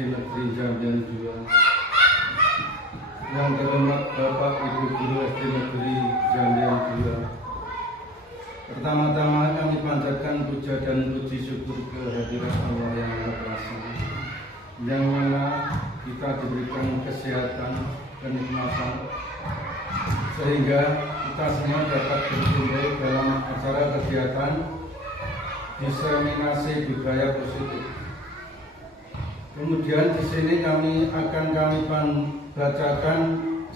SD Negeri Jambian 2. Yang terhormat Bapak Ibu Guru SD Negeri Jambian 2. Pertama-tama kami panjatkan puja dan puji syukur kehadirat Allah yang Maha Kuasa, yang mana kita diberikan kesehatan, kenikmatan, sehingga kita semua dapat berkumpul dalam acara kegiatan diseminasi budaya positif. Kemudian di sini akan kami bacakan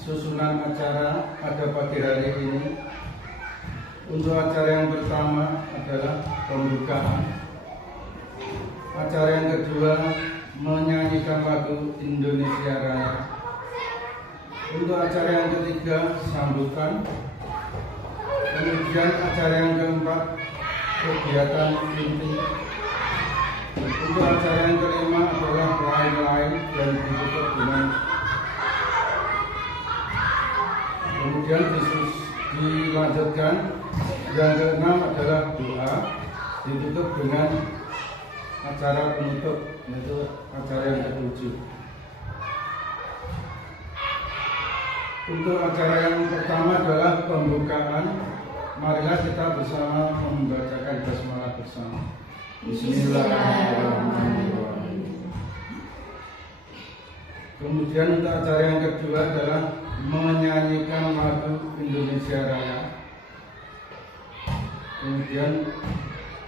susunan acara pada pagi hari ini. Untuk acara yang pertama adalah pembukaan. Acara yang kedua menyanyikan lagu Indonesia Raya. Untuk acara yang ketiga sambutan. Kemudian acara yang keempat kegiatan inti. Untuk acara yang kelima adalah lain-lain dan ditutup dengan kemudian dilanjutkan. Yang keenam adalah doa, ditutup dengan acara penutup, yaitu acara yang ketujuh. Untuk acara yang pertama adalah pembukaan. Marilah kita bersama membacakan basmalah bersama. Bismillahirrahmanirrahim. Kemudian untuk acara yang kedua adalah menyanyikan lagu Indonesia Raya. Kemudian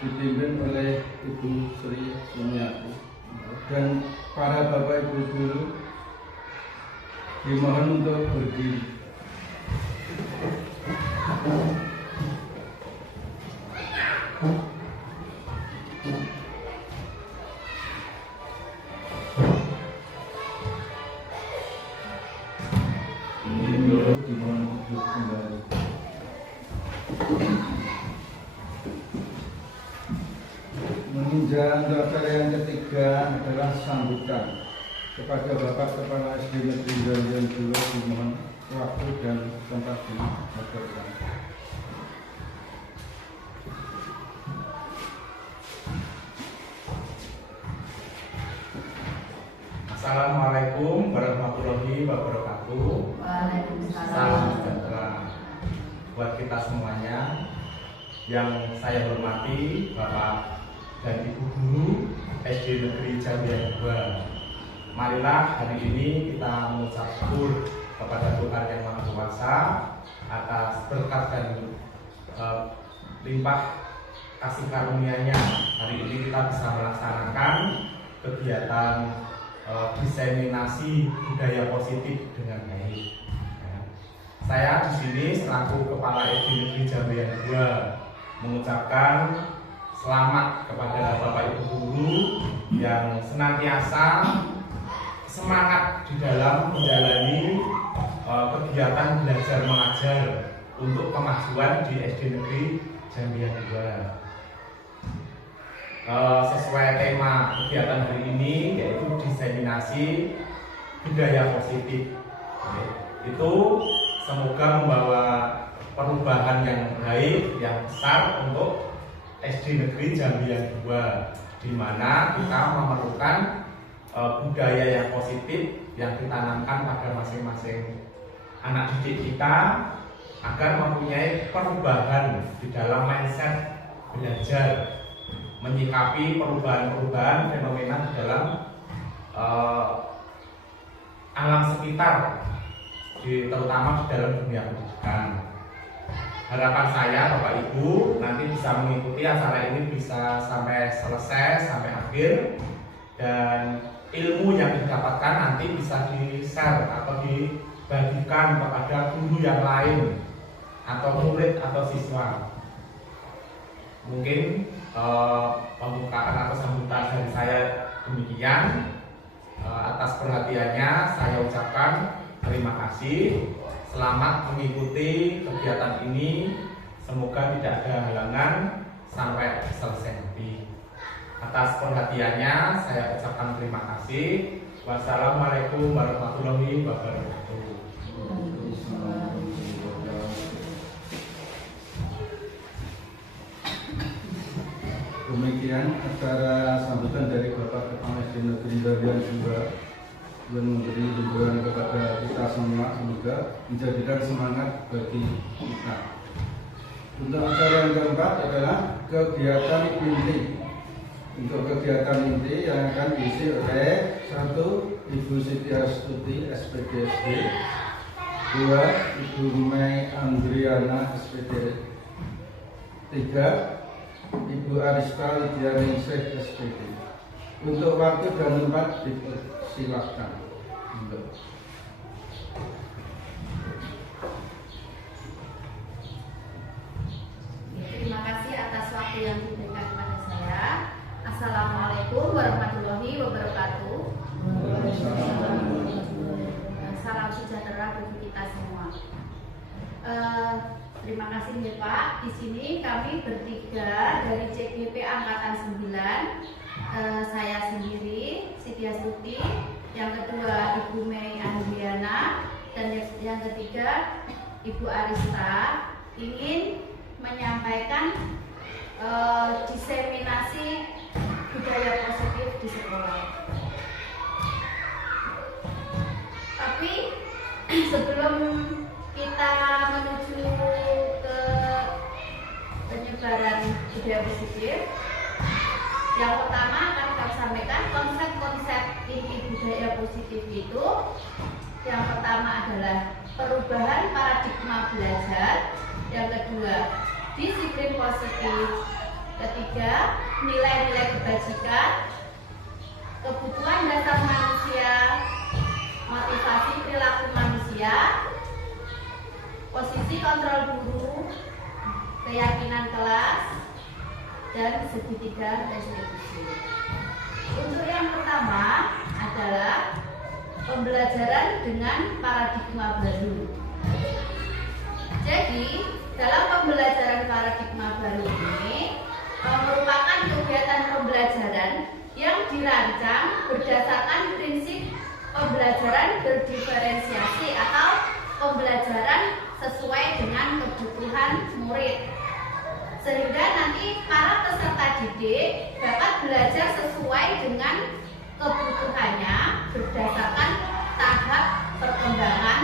dipimpin oleh Ibu Sri Sumiati dan para Bapak Ibu Guru dimohon untuk berdiri. Dimohon duduk kembali. Menginjak untuk acara yang ketiga adalah sambutan. Kepada Bapak Kepala SD Negeri Jambian 2 dimohon waktu dan tempat diaturkan. Assalamualaikum warahmatullahi wabarakatuh. Waalaikumsalam. Salam sejahtera buat kita semuanya. Yang saya hormati Bapak dan Ibu Guru SD Negeri Jambian 2. Marilah hari ini kita mengucap syukur kepada Tuhan Yang Maha Kuasa atas berkat dan limpah kasih karunia-Nya. Hari ini kita bisa melaksanakan kegiatan diseminasi budaya positif dengan baik. Saya di sini selaku Kepala SD Negeri Jambian 2 mengucapkan selamat kepada Bapak Ibu Guru yang senantiasa semangat di dalam menjalani kegiatan belajar mengajar untuk kemajuan di SD Negeri Jambian 2. Sesuai tema kegiatan hari ini yaitu diseminasi budaya positif. Itu semoga membawa perubahan yang baik, yang besar untuk SD Negeri Jambian 2, di mana kita memerlukan budaya yang positif yang ditanamkan pada masing-masing anak didik kita agar mempunyai perubahan di dalam mindset belajar, menyikapi perubahan-perubahan fenomena di dalam alam sekitar, terutama di dalam dunia pendidikan. Harapan saya Bapak Ibu nanti bisa mengikuti acara ini bisa sampai selesai, sampai akhir, dan ilmu yang didapatkan nanti bisa di-share atau dibagikan kepada guru yang lain atau murid atau siswa. Mungkin pembukaan atau sambutan dari saya demikian. Atas perhatiannya saya ucapkan terima kasih. Selamat mengikuti kegiatan ini. Semoga tidak ada halangan sampai selesai nanti. Atas perhatiannya saya ucapkan terima kasih. Wassalamualaikum warahmatullahi wabarakatuh. demikian acara sambutan dari Bapak Kepala SD Negeri Jabian 2 yang memberi hiburan kepada kita semua, semoga menjadikan semangat bagi kita. Untuk acara yang keempat adalah kegiatan inti. Untuk kegiatan inti yang akan diisi oleh 1. Ibu Siti Astuti SPDSD, 2. Ibu Mei Andriana SPD, 3. Ibu Arista Lydia Ningsih SPD. Untuk waktu dan tempat dipersilakan. Terima kasih atas waktu yang diberikan kepada saya. Assalamualaikum warahmatullahi wabarakatuh. Salam sejahtera bagi kita semua. Terima kasih ya Pak. Di sini kami bertiga dari CGP Angkatan 9. Saya sendiri, Siti Astuti. Yang kedua Ibu Mei Andriana. Dan yang ketiga Ibu Arista ingin menyampaikan diseminasi budaya positif di sekolah. Tapi sebelum kita menuju ke penyebaran budaya positif, yang pertama akan kami sampaikan konsep-konsep inti budaya positif itu. Yang pertama adalah perubahan paradigma belajar. Yang kedua, disiplin positif. Ketiga, nilai-nilai kebajikan. Kebutuhan dasar manusia, motivasi perilaku manusia, posisi kontrol guru, keyakinan kelas, dan segitiga restitusi. Untuk yang pertama adalah pembelajaran dengan paradigma baru. Jadi, dalam pembelajaran paradigma baru ini merupakan kegiatan pembelajaran yang dirancang berdasarkan prinsip pembelajaran berdiferensiasi atau pembelajaran sesuai dengan kebutuhan murid, sehingga nanti para peserta didik dapat belajar sesuai dengan kebutuhannya berdasarkan tahap perkembangan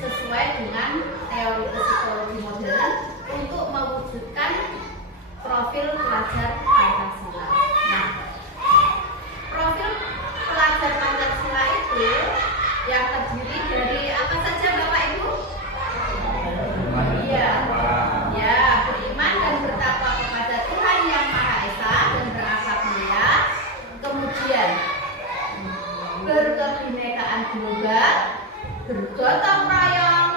sesuai dengan teori psikologi modern untuk mewujudkan profil pelajar Pancasila. Nah, profil pelajar Pancasila itu yang terdiri dari apa saja Bapak Ibu? Iya, ya, beriman dan bertakwa kepada Tuhan Yang Maha Esa dan berakhlak mulia. Kemudian berkebinekaan global, bergotong royong,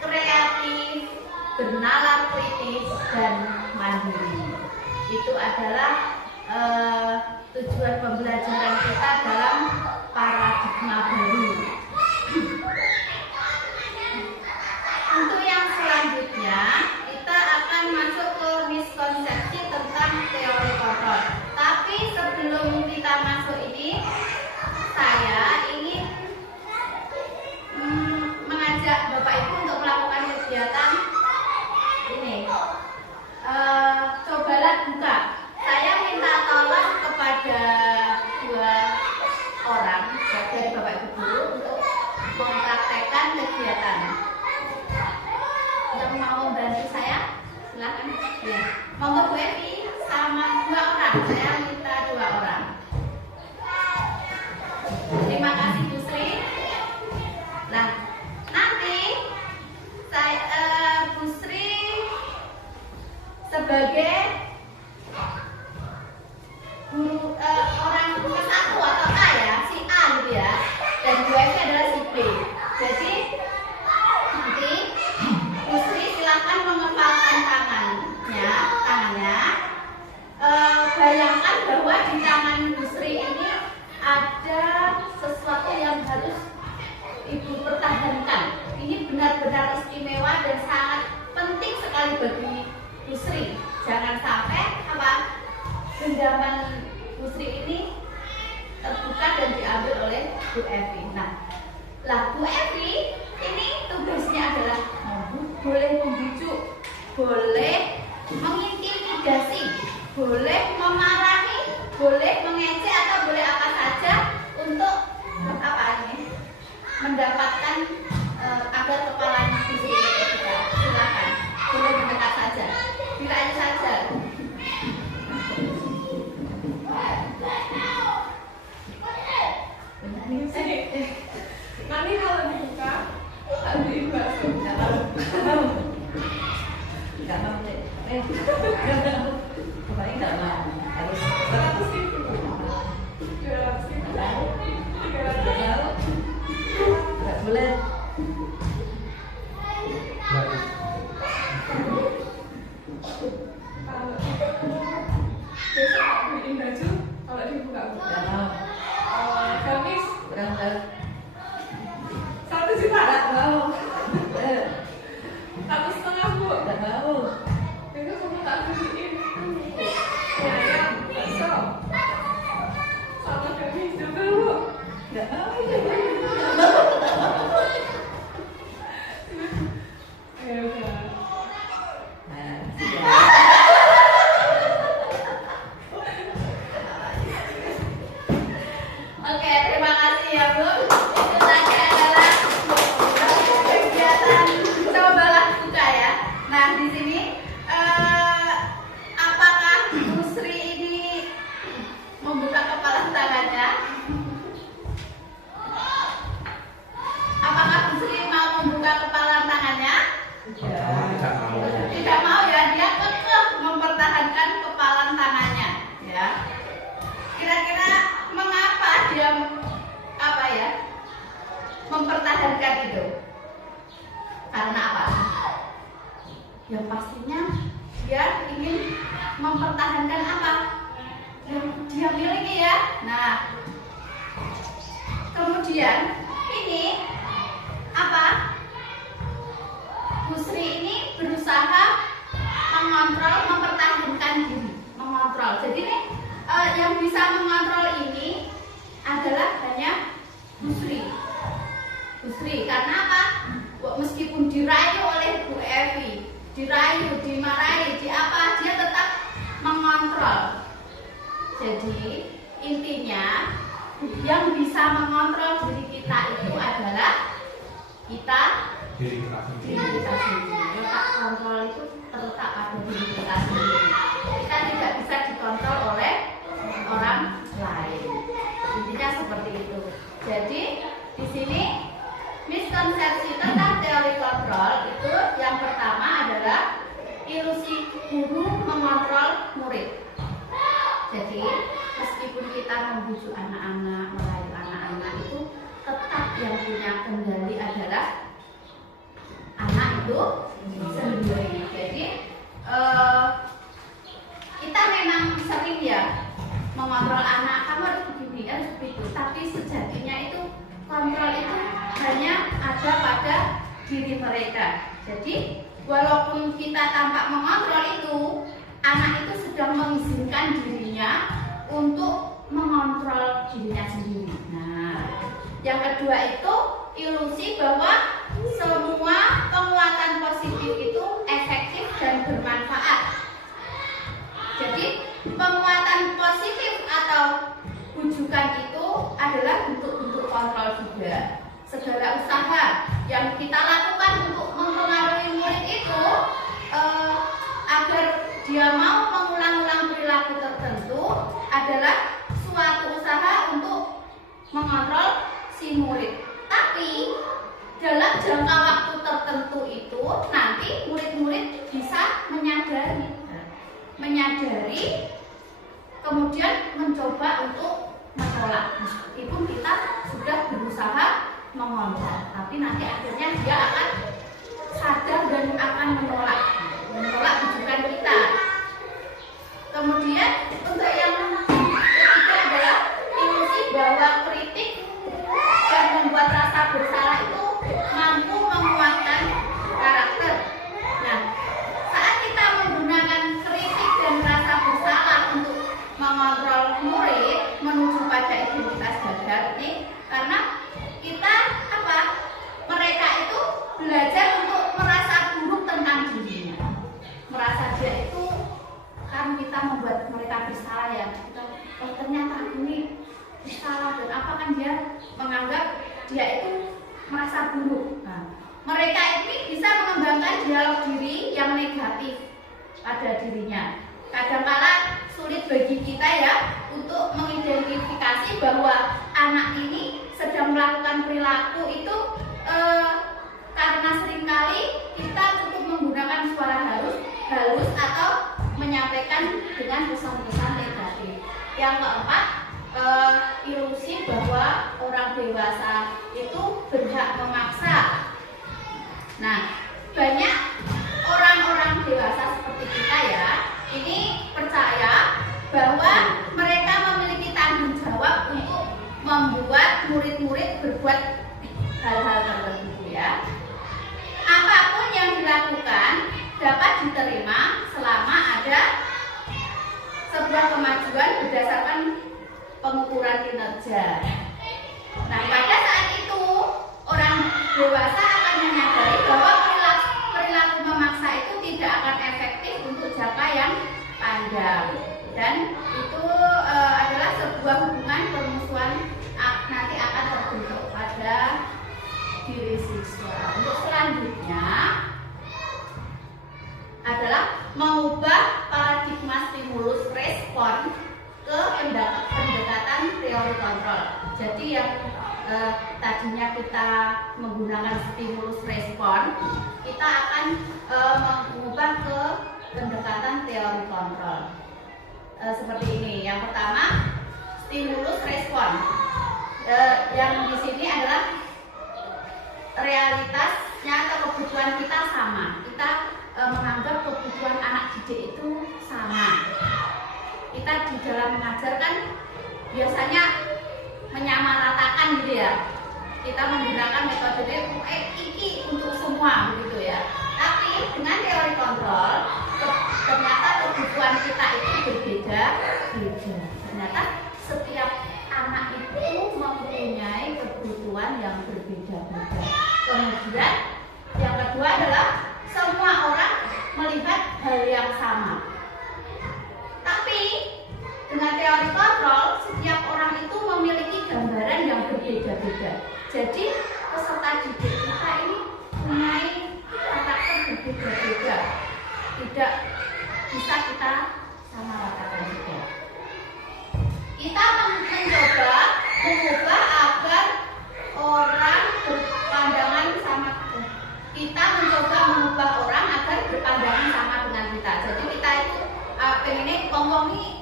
kreatif, bernalar kritis, dan mandiri. Itu adalah tujuan pembelajaran kita dalam paradigma baru. Untuk yang selanjutnya, kita akan masuk ke miskonsepsi tentang teori kotor. Tapi sebelum kita masuk ini, saya ingin mengajak Bapak Ibu untuk melakukan kegiatan ini. Cobalah buka. Saya minta tolong kepada 2 orang dari Bapak Ibu guru untuk mempraktekkan kegiatan. Yang mau membantu saya, silakan. Ya. Monggo Bu Evi sama 2 orang. Saya minta 2 orang. Terima kasih Bu Sri. Nah, nanti saya Bu Sri sebagai guru orang ke-1 atau A ya, si A gitu ya. Dan Bu Evi adalah si B. Jadi nanti Bu Sri silakan mengepalkan tangannya. Bayangkan bahwa di tangan Bu Sri ini ada sesuatu yang harus Ibu pertahankan. Ini benar-benar istimewa dan sangat penting sekali bagi Bu Sri. Jangan sampai genggaman Bu Sri ini terbuka dan diambil oleh Bu Evi. Nah, Bu Evi ini tugasnya adalah boleh membujuk, boleh mengintimidasi, boleh memarahi, boleh mengejek atau boleh apa saja untuk apa ini mendapatkan agar kepalanya sisi kita. Silakan, boleh mendekat saja, dirayu saja. Nanti kalau dibuka, ambil bakso. Nggak mau, nggak mau deh. Pokoknya nggak mau, harus 100.000, 200.000, 300.000. nggak boleh. Kalau besok tak beliin baju, kalau dibuka-buka. Nggak mau, Gamis kurang tahu. 1 juta, Nggak mau, 1,5 Bu. nggak mau. Besok kamu tak beliin ayam, bakso, sama gamis juga Bu. Nggak mau. Ya udah. Nah, sudah. Oke, terima kasih ya Bu. Itu tadi adalah kegiatan cobalah buka ya. Nah, di sini apakah Bu Sri ini membuka kepala tangannya? Apakah Bu Sri mau membuka kepala tangannya? Tidak mau. Tidak mau ya, dia kekeh mempertahankan kepalan tangannya ya. Kira-kira mengapa dia apa ya mempertahankan itu? Karena apa? Ya pastinya dia ingin mempertahankan apa yang dia miliki ya. Nah, kemudian ini apa? Bu Sri ini berusaha mengontrol, mempertahankan diri, mengontrol. Jadi nih yang bisa mengontrol ini adalah hanya Bu Sri. Bu Sri, karena apa? Meskipun dirayu oleh Bu Evi, dirayu, dimarahi, di apa, dia tetap mengontrol. Jadi intinya yang bisa mengontrol diri kita itu adalah kita Diri kita diri sendiri. kita sendiri. Letak kontrol itu terletak pada diri kita sendiri. Kita tidak bisa dikontrol oleh orang lain. Intinya seperti itu. Jadi di sini miskonsepsi tentang teori kontrol itu yang pertama adalah ilusi guru mengontrol murid. Jadi meskipun kita membujuk anak-anak, merayu anak-anak itu tetap yang punya kendali adalah anak itu sendiri. Jadi kita memang sering ya mengontrol anak, kamu harus begini, harus begitu. Tapi sejatinya itu kontrol itu hanya ada pada diri mereka. Jadi walaupun kita tampak mengontrol itu, anak itu sedang mengizinkan dirinya untuk mengontrol dirinya sendiri. Nah, yang kedua itu ilusi bahwa semua penguatan positif itu efektif dan bermanfaat. Jadi penguatan positif atau bujukan itu adalah bentuk-bentuk kontrol juga. Segala usaha yang kita lakukan untuk mempengaruhi murid itu agar dia mau mengulang-ulang perilaku tertentu adalah suatu usaha untuk mengontrol si murid. Tapi dalam jangka waktu tertentu itu nanti murid-murid bisa menyadari kemudian mencoba untuk menolak meskipun kita sudah berusaha mengontrol, tapi nanti akhirnya dia akan sadar dan akan menolak bujukan kita. Kemudian untuk yang ketiga adalah ilusi bahwa kritik dan membuat rasa bersalah itu mampu menguatkan karakter. Nah, saat kita menggunakan kritik dan rasa bersalah untuk mengontrol murid menuju pada identitas gagal ini, karena kita apa? Mereka itu belajar untuk merasa buruk tentang dirinya, merasa dia itu kan kita membuat mereka bersalah ya. Oh, ternyata ini bersalah dan apa kan dia menganggap dia itu merasa buruk. Nah, mereka ini bisa mengembangkan dialog diri yang negatif pada dirinya. Kadang-kala sulit bagi kita ya untuk mengidentifikasi bahwa anak ini sedang melakukan perilaku itu karena seringkali kita cukup menggunakan suara halus atau menyampaikan dengan pesan-pesan negatif. Yang keempat, ilusi bahwa orang dewasa itu berhak memaksa. Nah, banyak orang-orang dewasa seperti kita ya, ini percaya bahwa mereka memiliki tanggung jawab untuk membuat murid-murid berbuat hal-hal tertentu ya. Apapun yang dilakukan dapat diterima selama ada sebuah kemajuan berdasarkan pengukuran kinerja. Nah, pada saat itu orang dewasa akan menyadari bahwa perilaku memaksa itu tidak akan efektif untuk jangka yang panjang, dan itu adalah sebuah hubungan permusuhan nanti akan terbentuk pada diri siswa. Untuk selanjutnya adalah mengubah paradigma stimulus respon ke pendekatan teori kontrol. Jadi yang tadinya kita menggunakan stimulus respon, kita akan mengubah ke pendekatan teori kontrol. Seperti ini. Yang pertama, stimulus respon. Yang di sini adalah realitasnya atau kebutuhan kita sama. Kita menganggap kebutuhan anak didik itu sama. Kita di dalam mengajar kan biasanya menyamaratakan gitu ya. Kita menggunakan metode iki untuk semua begitu ya. Tapi dengan teori kontrol ternyata kebutuhan kita itu berbeda. Ternyata setiap anak itu mempunyai kebutuhan yang berbeda-beda. Kemudian yang kedua adalah semua orang melihat hal yang sama. Tapi dengan teori kontrol, setiap orang itu memiliki gambaran yang berbeda-beda. Jadi peserta didik kita ini punya karakter berbeda-beda. Tidak bisa kita samaratakan juga. Kita mencoba mengubah agar orang berpandangan sama kita, mencoba mengubah orang agar berpandangan sama dengan kita. Jadi kita itu pengen ngomongin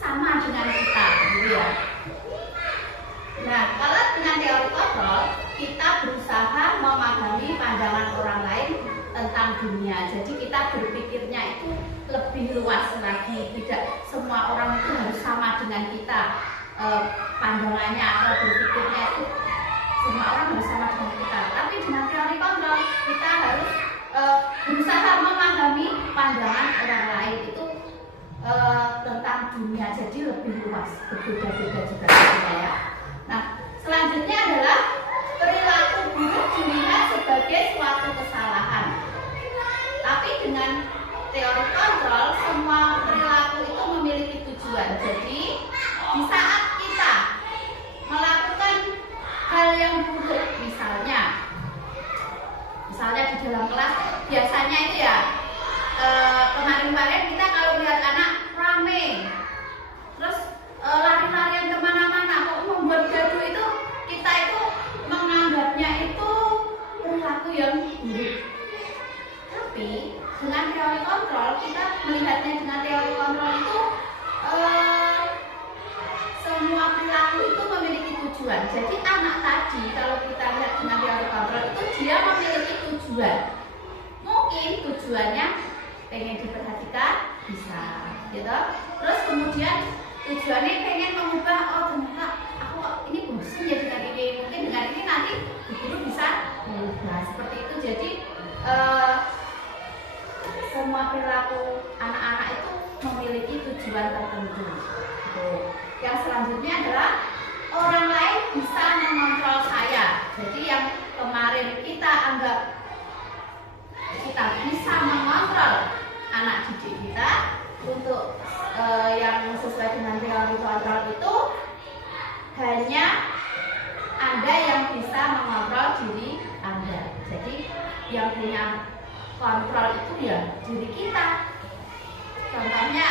sama dengan kita, gitu ya. Nah, kalau dengan teori kontrol, kita berusaha memahami pandangan orang lain tentang dunia. Jadi kita berpikirnya itu lebih luas lagi. Tidak semua orang itu harus sama dengan kita pandangannya atau berpikirnya itu semua orang harus sama dengan kita. Tapi dengan teori kontrol kita harus berusaha memahami pandangan orang lain itu tentang dunia. Jadi lebih luas, berbeda-beda juga ya. Nah, selanjutnya adalah perilaku buruk dilihat sebagai suatu kesalahan. Tapi dengan teori kontrol, semua perilaku itu memiliki tujuan. Jadi di saat kita melakukan hal yang buruk, misalnya di dalam kelas biasanya itu ya kemarin-kemarin kita kalau lihat anak rame terus lari-larian kemana-mana kok membuat gaduh, itu kita itu menganggapnya itu perilaku yang buruk. Tapi dengan teori kontrol, kita melihatnya dengan teori kontrol itu semua perilaku itu memiliki tujuan. Jadi anak tadi kalau kita lihat dengan teori kontrol itu dia memiliki tujuan. Mungkin tujuannya pengen diperhatikan, bisa gitu. Terus kemudian tujuannya pengen mengubah, oh ternyata aku ini bosan ya dengan ini, mungkin dengan ini nanti guru bisa mengubah seperti itu. Jadi semua perilaku anak-anak itu memiliki tujuan tertentu. Yang selanjutnya adalah orang lain bisa mengontrol saya. Jadi yang kemarin kita anggap kita bisa mengontrol anak didik kita, untuk yang sesuai dengan teori kontrol itu hanya Anda yang bisa mengontrol diri Anda. Jadi yang punya kontrol itu ya diri kita. Contohnya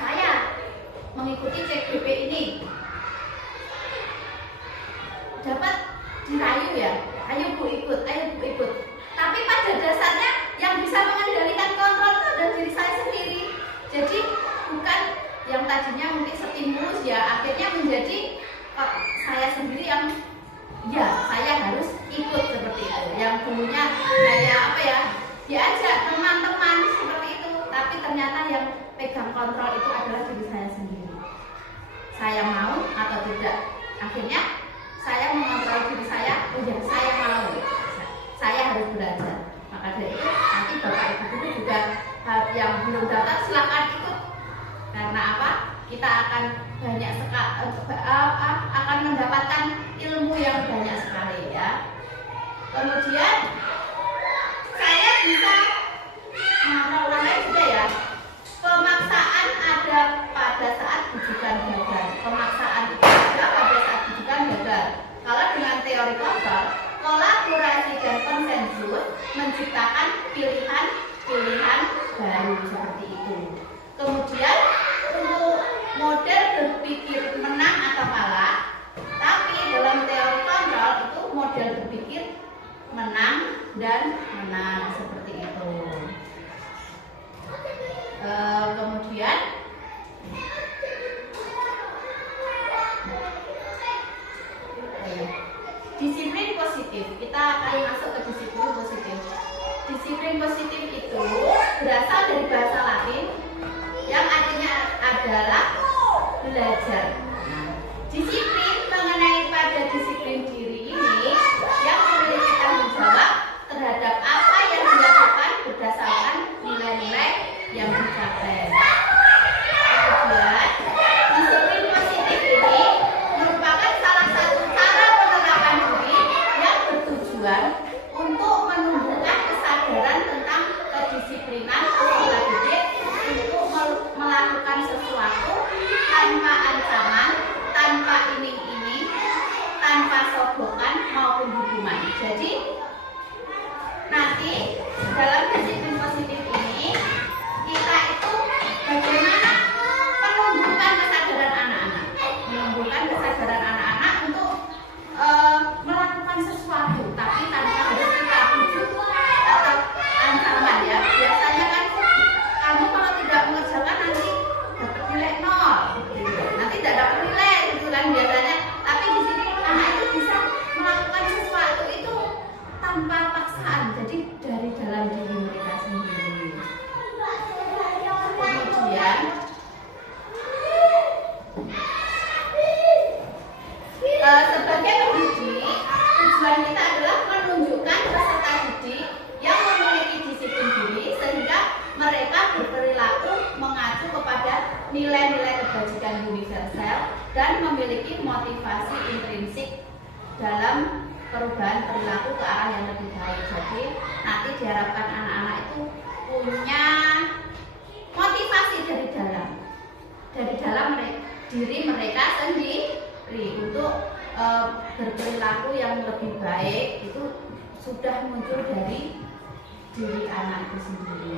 saya mengikuti CGP ini dapat dirayu ya, ayo bu ikut, tapi pada dasarnya yang bisa mengendalikan kontrol itu adalah diri saya sendiri. Jadi bukan yang tadinya mungkin stimulus ya akhirnya menjadi saya sendiri yang ya saya harus ikut seperti itu. Yang dulunya saya apa ya diajak teman-teman seperti itu, tapi ternyata yang pegang kontrol itu adalah diri saya sendiri. Saya mau atau tidak, akhirnya saya mengontrol diri saya. Oh ya saya mau, saya harus belajar. Maka dari itu nanti bapak ibu guru juga yang belum daftar silakan ikut. Karena apa? Kita akan banyak sekali akan mendapatkan ilmu yang banyak sekali ya. Kemudian saya bisa mengontrol lain juga ya. Pemaksaan ada pada saat bujukan gagal. Pemaksaan itu ada pada saat bujukan gagal. Kalau dengan teori kontrol, kolaborasi dan konsensus menciptakan pilihan-pilihan baru seperti itu. Kemudian untuk model berpikir menang atau kalah, tapi dalam teori kontrol itu model berpikir menang dan menang seperti itu. Kemudian disiplin positif, kita akan masuk ke disiplin positif. Disiplin positif itu berasal dari bahasa Latin yang artinya adalah belajar. Disiplin mengenai pada disiplin diri ini yang memiliki tanggung jawab terhadap apa yang dilakukan berdasarkan nilai-nilai yang dicapai. Kemudian disiplin positif ini merupakan salah satu cara penerapan diri yang bertujuan untuk menumbuhkan kesadaran tentang kedisiplinan peserta didik untuk melakukan sesuatu tanpa ancaman, tanpa iming-iming, tanpa sogokan maupun hukuman. Jadi nanti dalam disiplin positif ini kita itu bagaimana menumbuhkan kesadaran anak-anak, untuk melakukan sesuatu, tapi tanpa harus kita bujuk atau ancaman ya. Biasanya kan kamu kalau tidak mengerjakan nanti dapat nilai 0, nanti tidak dapat nilai gitu kan biasanya. Tapi di sini anak itu bisa melakukan sesuatu itu tanpa paksaan, jadi dari dalam diri mereka sendiri. Kemudian sebagai pendidik, tujuan kita adalah menunjukkan peserta didik yang memiliki disiplin diri sehingga mereka berperilaku mengacu kepada nilai-nilai kebajikan universal dan memiliki motivasi intrinsik dalam perubahan perilaku ke arah yang lebih baik. Jadi nanti diharapkan anak-anak itu punya motivasi dari dalam diri mereka sendiri untuk berperilaku yang lebih baik. Itu sudah muncul dari diri anak itu sendiri.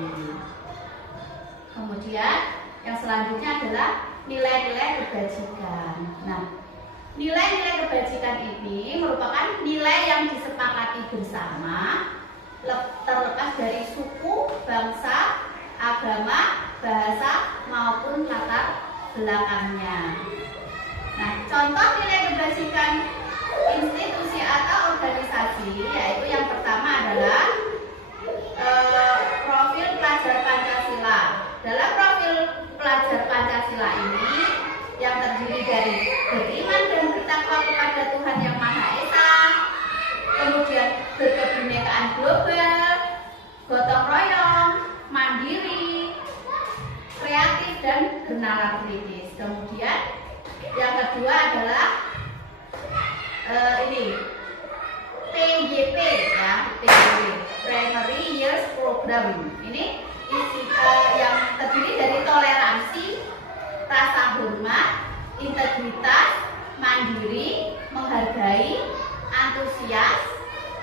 Kemudian yang selanjutnya adalah nilai-nilai kebajikan. Nah, nilai-nilai kebajikan ini merupakan nilai yang disepakati bersama terlepas dari suku, bangsa, agama, bahasa maupun latar belakangnya. Nah, contoh nilai kebajikan institusi atau organisasi yaitu yang pertama adalah profil pelajar Pancasila. Dalam profil pelajar Pancasila ini yang terdiri dari beriman dan bertakwa kepada Tuhan Yang Maha Esa, kemudian berkebinekaan global, gotong royong, mandiri, kreatif dan bernalar kritis. Kemudian yang kedua adalah ini PYP ya, PYP Primary Years Program. Ini isi integritas, mandiri, menghargai, antusias,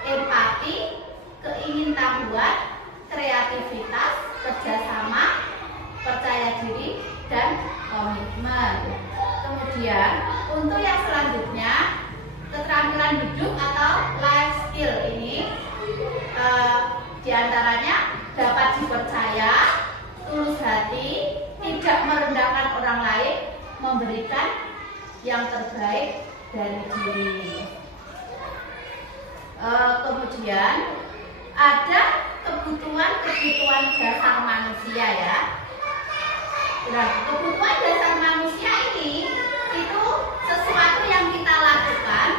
empati, keingintahuan, kreativitas, kerjasama, percaya diri, dan komitmen. Kemudian untuk yang selanjutnya, keterampilan hidup atau life skill ini diantaranya dapat dipercaya, tulus hati, tidak merendahkan orang lain, memberikan yang terbaik dari diri. Kemudian ada kebutuhan dasar manusia ya. Nah, kebutuhan dasar manusia ini itu sesuatu yang kita lakukan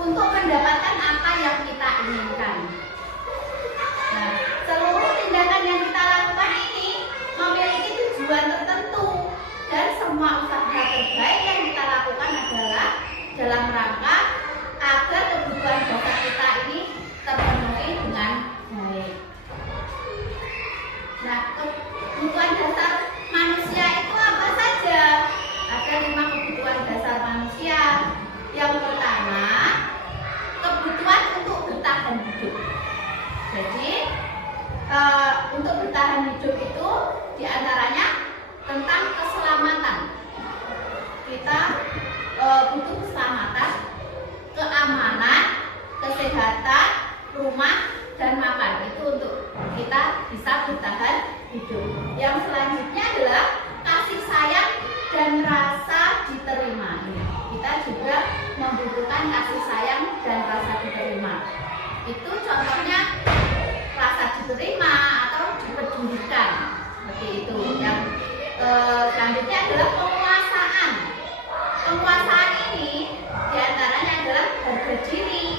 untuk mendapatkan apa yang kita inginkan. Nah, seluruh tindakan yang kita lakukan ini memiliki tujuan tertentu dan semua usaha terbaik yang kita lakukan adalah dalam rangka agar kebutuhan dasar kita ini terpenuhi dengan baik. Nah, kebutuhan dasar manusia itu apa saja? Ada 5 kebutuhan dasar manusia. Yang pertama, kebutuhan untuk bertahan hidup. Jadi, untuk bertahan hidup itu diantaranya tentang keselamatan. Kita butuh keselamatan, keamanan, kesehatan, rumah, dan makan. Itu untuk kita bisa bertahan hidup. Yang selanjutnya adalah kasih sayang dan rasa diterima. Kita juga membutuhkan kasih sayang dan rasa diterima. Itu contohnya rasa diterima atau dipedulikan. Seperti itu. Yang selanjutnya adalah penguasaan. Penguasaan ini diantaranya adalah harga diri,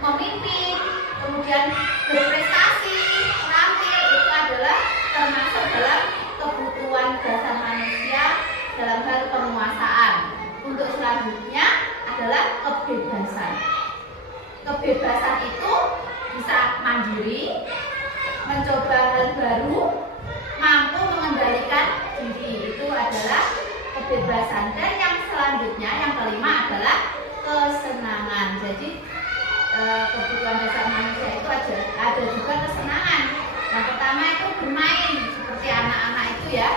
memimpin, kemudian berprestasi, terampil, itu adalah termasuk dalam kebutuhan dasar manusia dalam hal penguasaan. Untuk selanjutnya adalah kebebasan. Kebebasan itu bisa mandiri, mencoba hal baru, mampu mengendalikan diri. Itu adalah kebebasan. Dan yang selanjutnya, yang kelima adalah kesenangan. Jadi kebutuhan dasar manusia itu ada juga kesenangan. Yang pertama itu bermain, seperti anak-anak itu ya,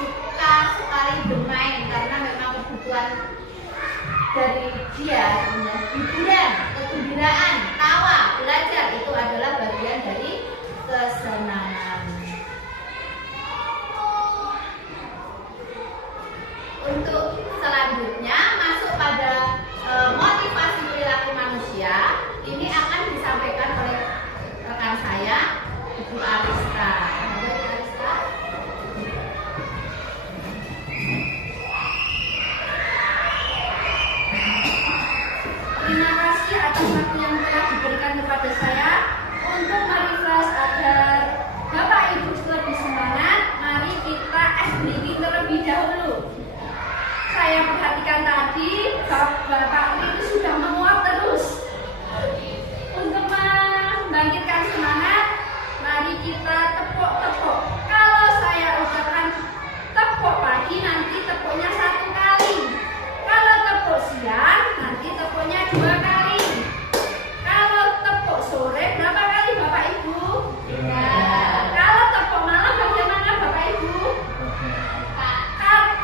suka sekali bermain karena memang kebutuhan dari dia. Hiburan, kegembiraan, tawa, belajar itu adalah bagian dari kesenangan. Untuk selanjutnya masuk pada motivasi perilaku manusia. Ini akan disampaikan oleh rekan saya, Ibu Arista. Ibu Arista. Terima kasih atas waktu yang telah diberikan kepada saya untuk merefresh agar Bapak Ibu lebih semangat. Mari kita briefing terlebih dahulu. Saya perhatikan tadi Bapak itu sudah menguap terus. Untuk membangkitkan semangat, mari kita tepuk-tepuk. Kalau saya ucapkan tepuk pagi, nanti tepuknya 1 kali. Kalau tepuk siang, nanti tepuknya 2 kali. Kalau tepuk sore, berapa kali Bapak Ibu? Ya. Kalau tepuk malam, bagaimana Bapak Ibu?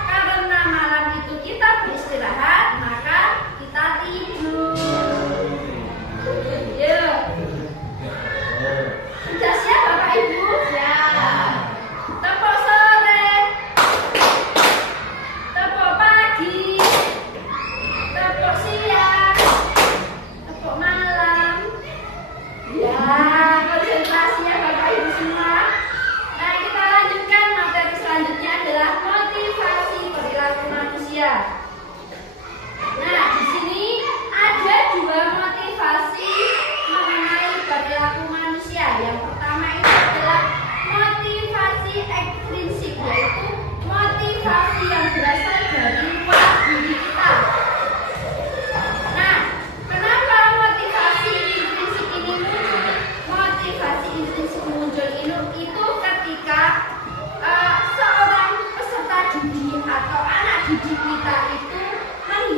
Karena malam itu kita beristirahat, maka kita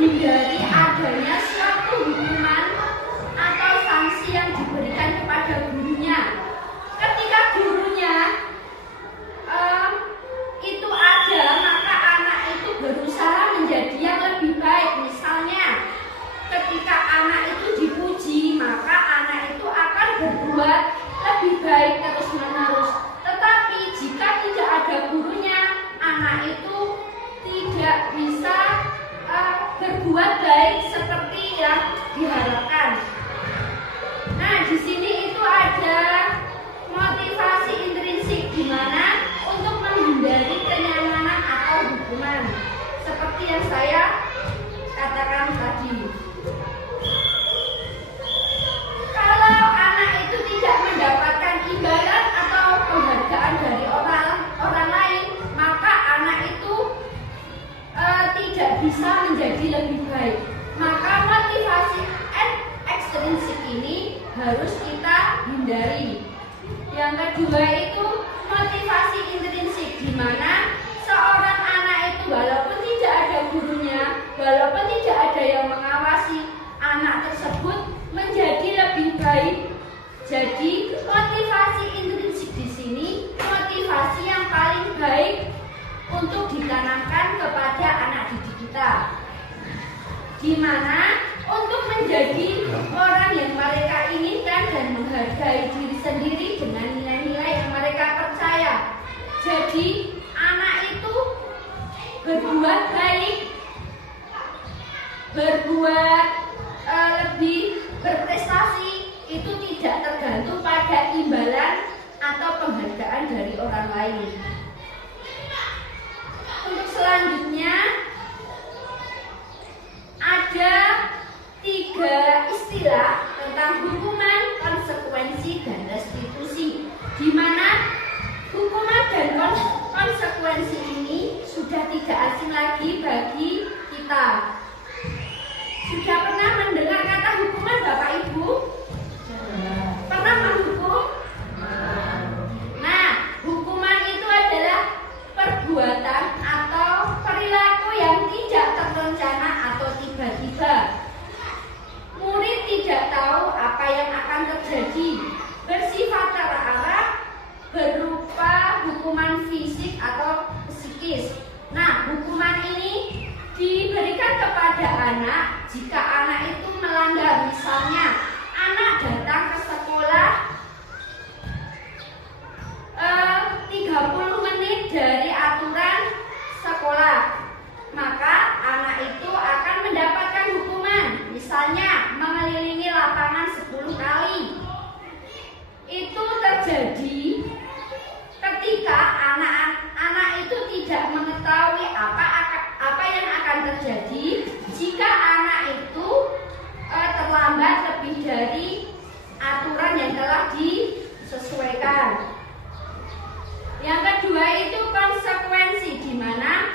menghindari adanya suatu hukuman atau sanksi yang diberikan kepada gurunya. Ketika gurunya itu ada, maka anak itu berusaha menjadi yang lebih baik. Misalnya, ketika anak itu dipuji, maka anak itu akan berbuat lebih baik terus-menerus. Tetapi jika tidak ada gurunya, anak itu tidak bisa berbuat baik seperti yang diharapkan. Nah, di sini itu ada motivasi intrinsik, di mana untuk menghindari kenyamanan atau hukuman, seperti yang saya katakan tadi. Kalau anak itu tidak mendapatkan imbalan atau penghargaan dari orang lain, maka anak itu tidak bisa menjadi lebih baik. Maka motivasi ekstrinsik ini harus kita hindari. Yang kedua itu motivasi intrinsik, di mana seorang anak itu walaupun tidak ada gurunya, walaupun tidak ada yang mengawasi, anak tersebut menjadi lebih baik. Jadi motivasi intrinsik di sini motivasi yang paling baik untuk ditanamkan kepada anak didik kita, di mana untuk menjadi orang yang mereka inginkan dan menghargai diri sendiri dengan nilai-nilai yang mereka percaya. Jadi anak itu berbuat baik, berbuat lebih berprestasi itu tidak tergantung pada imbalan atau penghargaan dari orang lain. Untuk selanjutnya ada 3 istilah tentang hukuman, konsekuensi, dan restitusi, di mana hukuman dan konsekuensi ini sudah tidak asing lagi bagi kita. Sudah pernah mendengar kata hukuman, Bapak Ibu? Pernah menghukum? Nah, hukuman itu adalah perbuatan atau perilaku yang tidak terencana atau tiba-tiba. Murid tidak tahu apa yang akan terjadi, bersifat terarah, berupa hukuman fisik atau psikis. Nah, hukuman ini diberikan kepada anak jika anak itu melanggar. Misalnya, anak datang ke sekolah 30 menit dari aturan sekolah, maka anak itu akan mendapatkan hukuman. Misalnya, mengelilingi lapangan 10 kali. Itu terjadi ketika anak itu tidak mengetahui apa yang akan terjadi jika anak itu terlambat lebih dari aturan yang telah disesuaikan. Yang kedua itu konsekuensi, di mana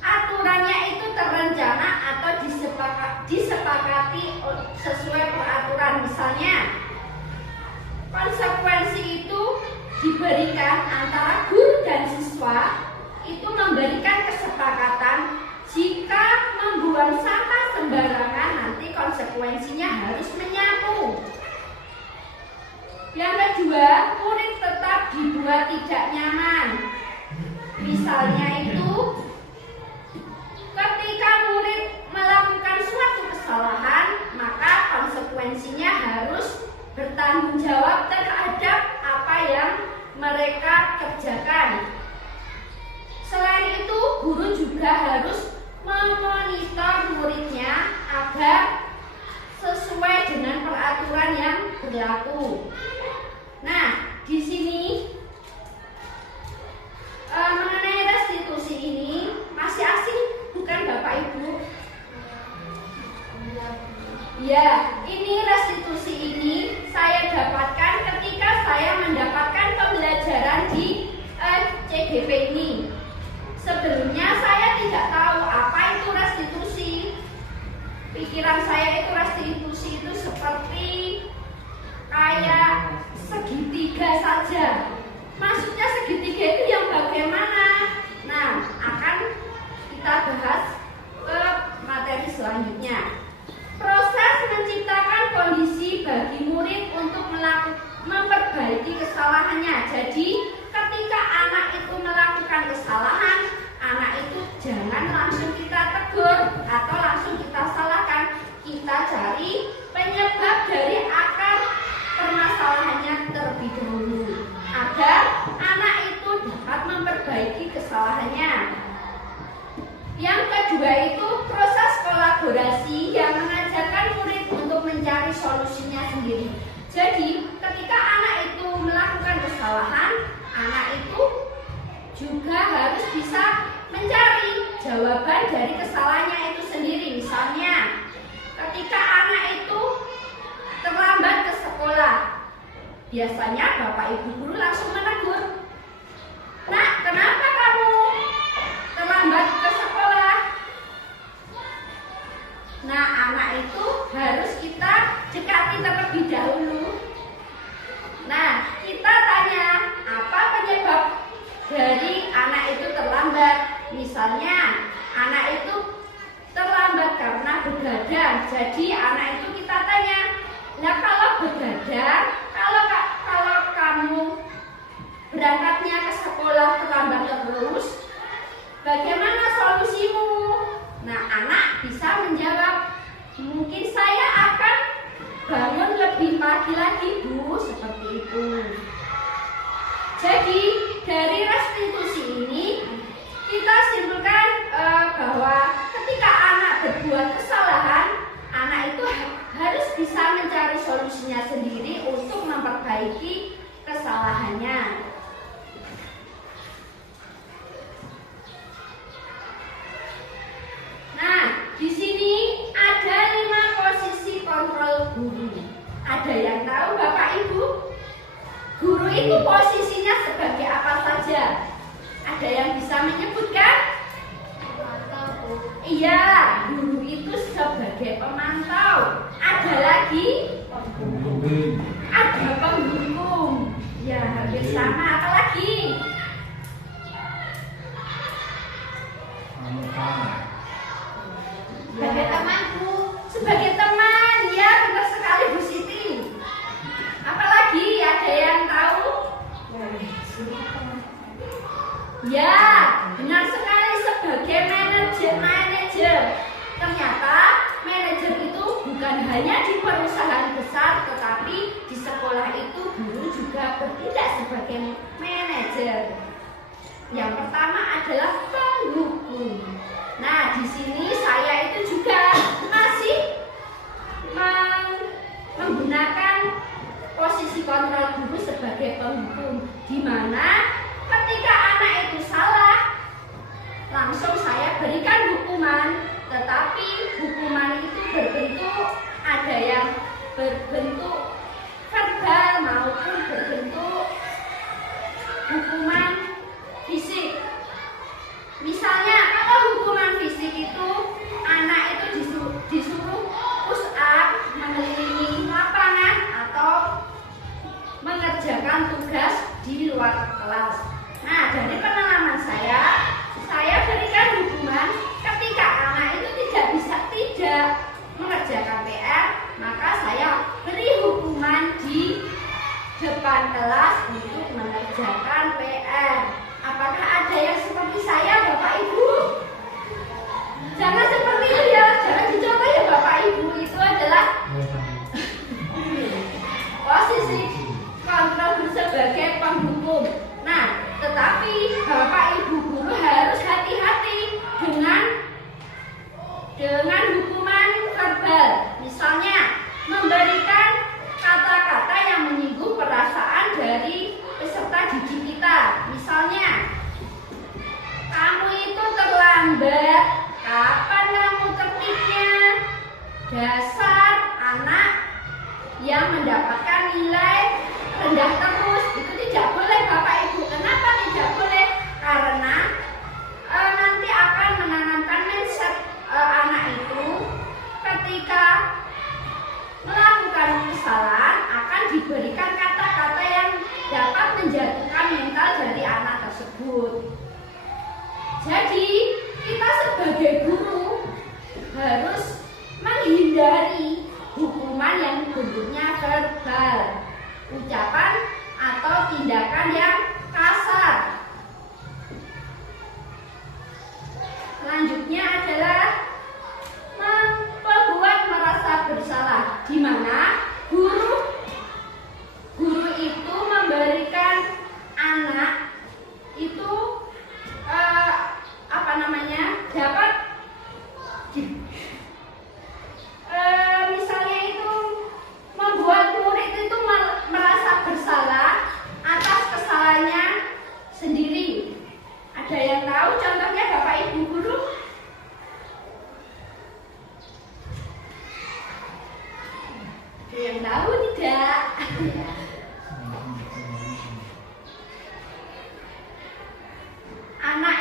aturannya itu terencana atau disepakati sesuai peraturan. Misalnya, konsekuensi itu diberikan antara guru dan siswa, itu memberikan kesepakatan jika membuang sampah sembarangan nanti konsekuensinya harus menyapu. Yang kedua, murid tetap dibuat tidak nyaman. Misalnya itu, ketika murid melakukan suatu kesalahan, maka konsekuensinya harus bertanggung jawab terhadap apa yang mereka kerjakan. Selain itu, guru juga harus memonitor muridnya agar sesuai dengan peraturan yang berlaku. Nah, di sini mengenai restitusi ini masih asing, bukan Bapak Ibu? Ya, ini restitusi ini saya dapatkan ketika saya mendapatkan pembelajaran di CGP ini. Sebelumnya saya tidak tahu apa itu restitusi. Pikiran saya itu restitusi itu seperti kayak segitiga saja. Maksudnya segitiga itu yang bagaimana? Nah, akan kita bahas ke memperbaiki kesalahannya. Yang kedua itu proses kolaborasi yang mengajarkan murid untuk mencari solusinya sendiri. Jadi ketika anak itu melakukan kesalahan, anak itu juga harus bisa mencari jawaban dari kesalahannya itu sendiri. Misalnya ketika anak itu terlambat ke sekolah, biasanya bapak ibu guru langsung menegur, "Nak, kenapa kamu terlambat ke sekolah?" Nah, anak itu harus kita dekati terlebih dahulu. Nah, kita tanya, apa penyebab dari anak itu terlambat? Misalnya, anak itu terlambat karena begadang. Jadi, anak itu kita tanya, "Nah, kalau begadang, kalau kamu berangkatnya ke sekolah terlambat terus, bagaimana solusimu?" Nah, anak bisa menjawab, "Mungkin saya akan bangun lebih pagi lagi, Bu," seperti itu. Jadi, dari restitusi ini kita simpulkan bahwa ketika anak berbuat kesalahan, anak itu harus bisa mencari solusinya sendiri untuk memperbaiki kesalahannya. Nah, di sini ada 5 posisi kontrol guru. Ada yang tahu Bapak Ibu? Guru itu posisinya sebagai apa saja? Ada yang bisa menyebutkan? Iya, guru itu sebagai pemantau. Ada lagi? Ada penghukum. Ya, hampir sama. Apa lagi? Sebagai temanku, sebagai teman, ya benar sekali Bu Siti. Apalagi ada yang tahu? Ya, benar sekali sebagai manajer. Ternyata manajer itu bukan hanya di perusahaan besar, tetapi di sekolah itu guru juga bertindak sebagai manajer. Yang pertama adalah penghukum. Nah, di sini saya itu juga masih menggunakan posisi kontrol guru sebagai penghukum, di mana ketika anak itu salah, langsung saya berikan hukuman. Tetapi hukuman itu berbentuk, ada yang berbentuk verbal maupun berbentuk hukuman fisik. Misalnya kalau hukuman fisik itu anak itu disuruh push up, mengelilingi lapangan atau mengerjakan tugas di luar kelas. Nah, dari pengalaman saya berikan hukuman ketika anak itu tidak mengerjakan PR, maka saya beri hukuman di depan kelas untuk mengerjakan PR. Apakah ada yang seperti saya, Bapak Ibu? Jangan seperti itu ya, jangan dicontoh ya Bapak Ibu. Itu adalah posisi kontrol sebagai penghukum. Nah, tetapi Bapak Ibu guru harus hati-hati dengan hukuman verbal. Misalnya, memberikan kata-kata yang menyinggung perasaan dari peserta didik kita. Misalnya, "Kamu itu terlambat, kapan kamu tertibnya? Dasar anak yang mendapatkan nilai rendah terus." Itu tidak boleh Bapak Ibu. Kenapa tidak boleh? Karena nanti akan menanamkan mindset anak itu ketika melakukan kesalahan akan diberikan kata-kata yang dapat menjatuhkan mental dari anak tersebut. Jadi kita sebagai guru harus menghindari hukuman yang bentuknya verbal, ucapan atau tindakan yang kasar. Selanjutnya adalah membuat merasa bersalah, di mana guru itu memberikan anak itu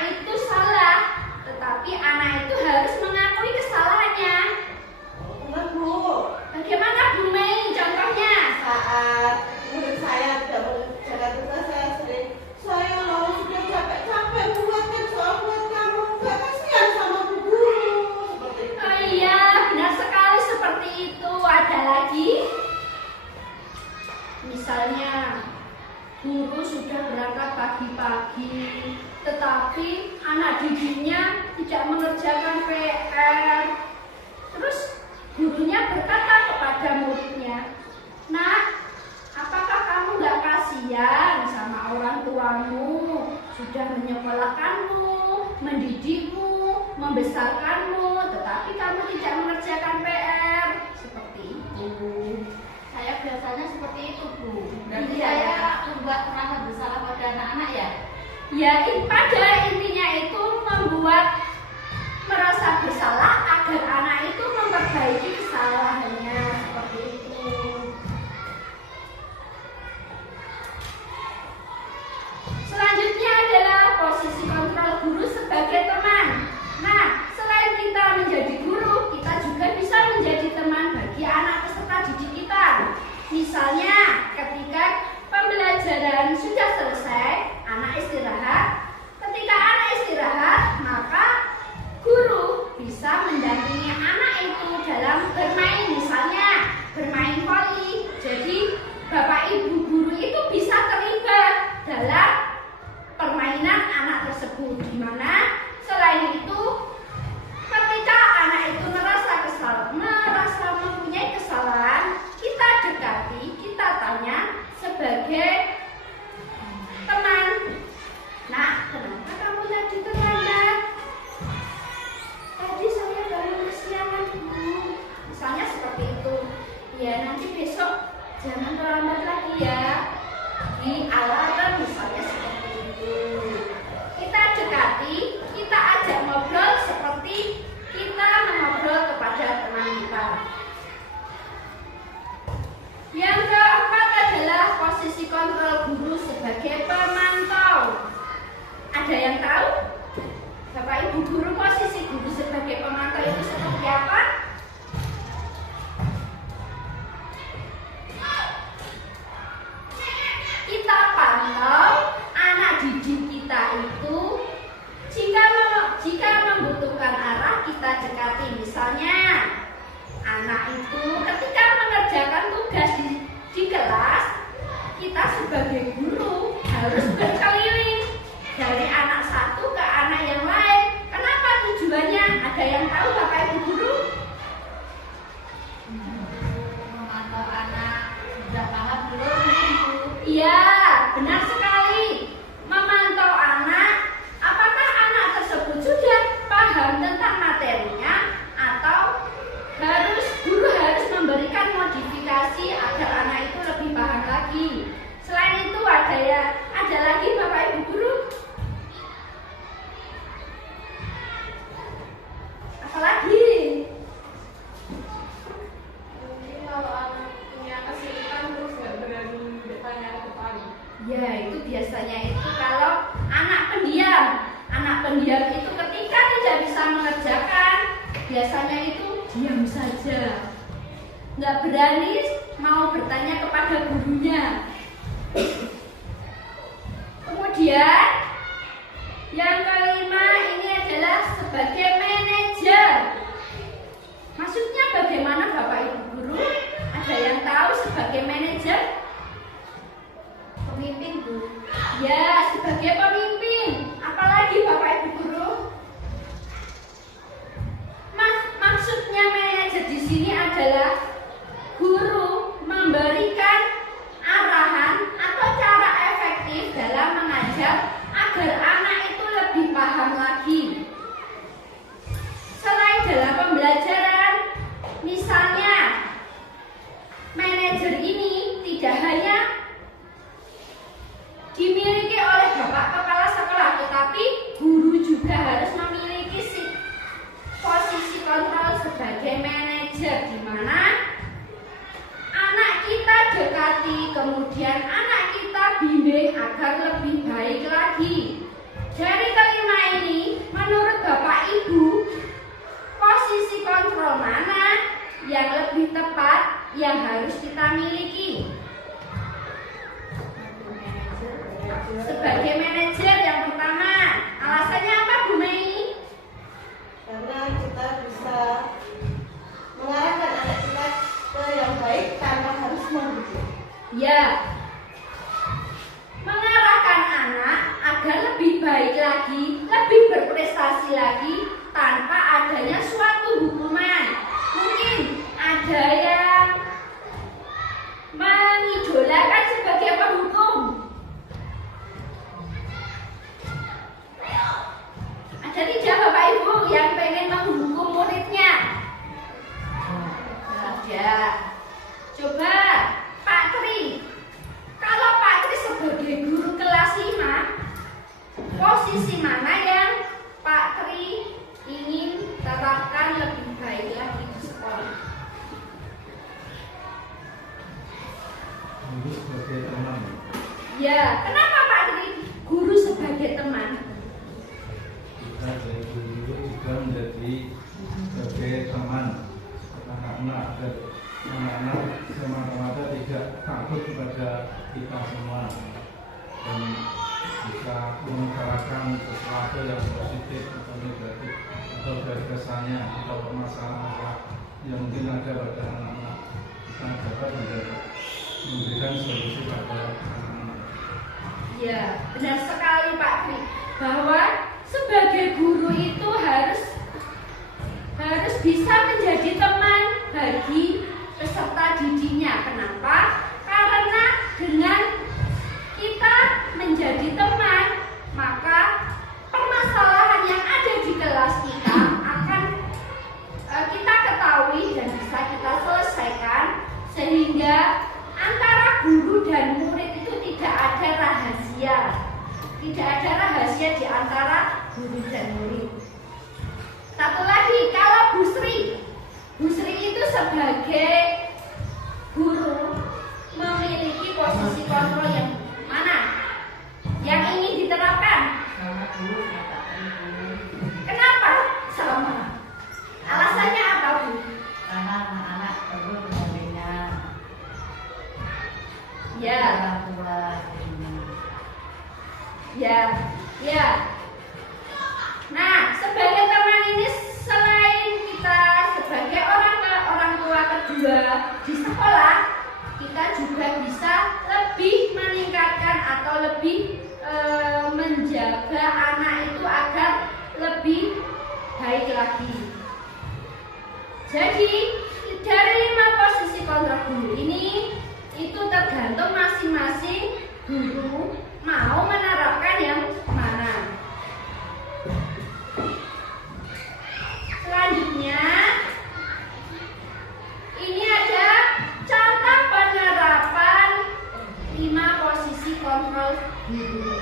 itu salah, tetapi anak itu harus mengakui kesalahannya. Benar Bu, Bagaimana Bu Mei contohnya? saat murid saya tidak menjaga tugas saya loh sudah capek-capek buatkan soal buat kamu, gak kasihan sama Bu Guru seperti itu. Oh iya, benar sekali seperti itu. Ada lagi? Misalnya, guru sudah berangkat pagi-pagi, tetapi anak didiknya tidak mengerjakan PR. Terus gurunya berkata kepada muridnya, "Nak, apakah kamu gak kasihan sama orang tuamu? Sudah menyekolahkanmu, mendidikmu, membesarkanmu, tetapi kamu tidak mengerjakan PR." Seperti itu. Saya biasanya seperti itu, Bu. Berarti Iya. saya membuat merasa bersalah pada anak-anak ya? Ya, pada intinya itu membuat merasa bersalah agar anak itu memperbaiki kesalahannya. Seperti itu. Selanjutnya adalah posisi kontrol guru sebagai teman. Nah, selain kita menjadi guru, kita juga bisa menjadi teman bagi anak peserta didik kita. Misalnya, ketika pembelajaran sudah selesai, anak istirahat. Ketika anak istirahat, maka guru bisa mendampingi anak itu dalam bermain, misalnya bermain voli. Jadi, Bapak Ibu guru itu bisa terlibat dalam permainan anak tersebut, di mana selain itu ketika anak itu merasa mempunyai kesalahan, kita dekati, kita tanya sebagai teman. "Nah, kenapa kamu tadi terlambat?" "Tadi saya baru kesiangan, Bu." Misalnya seperti itu. "Ya, nanti besok jangan terlambat lagi ya. Di alarm," misalnya seperti itu. Kita dekati, kita ajak ngobrol seperti kita mengobrol kepada teman kita. Yang keempat adalah posisi kontrol guru sebagai pemantau. Ada yang tahu? Bapak Ibu guru, posisi guru sebagai pemantau itu seperti apa? Kita pantau anak didik kita itu jika membutuhkan arah, kita dekati. Misalnya, anak itu ketika mengerjakan tugas di kelas, kita sebagai guru harus berkeliling dari anak satu ke anak yang lain. Kenapa tujuannya? Ada yang tahu Bapak Ibu guru? Memantau anak sudah paham belum, Bu? Iya, benar sekali. Memantau anak, apakah anak tersebut sudah paham tentang materinya atau guru harus memberikan modifikasi agar anak itu lebih paham lagi. Selain itu ada lagi Bapak Ibu guru? Apalagi? Mungkin kalau anak punya kesulitan terus nggak berani bertanya ke depan. Ya, itu biasanya itu kalau anak pendiam itu ketika tidak bisa mengerjakan, biasanya itu diam saja, nggak berani mau bertanya kepada gurunya. Kemudian yang kelima ini adalah sebagai manajer. Maksudnya bagaimana Bapak Ibu guru? Ada yang tahu sebagai manajer? Pemimpin, Bu. Ya, sebagai pemimpin. Apalagi Bapak Ibu guru? Maksudnya manajer di sini adalah guru memberikan arahan atau cara efektif dalam mengajar agar anak itu lebih paham lagi. Selain dalam pembelajaran, misalnya manajer ini tidak hanya dimiliki oleh Bapak Kepala yang lebih tepat yang harus kita miliki? Sebagai manajer yang pertama, alasannya apa Bu Mei? Karena kita bisa mengarahkan anak kita ke yang baik tanpa harus membujuk. Ya, mengarahkan anak agar lebih baik lagi, lebih berprestasi lagi tanpa adanya suatu hukuman. Mungkin ada yang mengidolakan sebagai penghukum. Ada tidak Bapak Ibu yang pengen menghukum muridnya? Ada. Coba Pak Tri, kalau Pak Tri sebagai guru kelas 5, posisi mana yang Pak Tri ingin terapkan lebih baik lagi di sekolah? Guru sebagai teman. Ya, kenapa Pak Tri guru sebagai teman? Kita dari guru juga menjadi sebagai teman anak-anak agar anak-anak semata-mata tidak takut kepada kita semua dan bisa mengutarakan sesuatu yang positif atau negatif atau dari kesannya atau permasalahan yang mungkin ada pada anak-anak, kita dapat memberikan solusi pada anak-anak. Ya, benar sekali Pak Tri, bahwa sebagai guru itu harus bisa menjadi teman bagi peserta didiknya. Kenapa? Karena dengan kita menjadi teman, maka permasalahan yang ada di kelas kita akan kita ketahui dan bisa kita selesaikan, sehingga antara guru dan murid itu tidak ada rahasia. Tidak ada rahasia di antara guru dan murid. Satu lagi, kalau Bu Sri itu sebagai guru memiliki posisi kontrol yang mana? Yang ingin diterapkan? Kenapa? Sama. Alasannya apa, Bu? Karena anak-anak perlu mendengar Ya, orang tua ini. ya. Nah, sebagai teman ini selain kita sebagai orang tua kedua di sekolah, kita juga bisa lebih meningkatkan atau lebih menjaga anak itu agar lebih baik lagi. Jadi dari 5 posisi kontrol guru ini itu tergantung masing-masing guru mau menerapkan yang mana. Selanjutnya, ini ada contoh penerapan 5 posisi kontrol guru.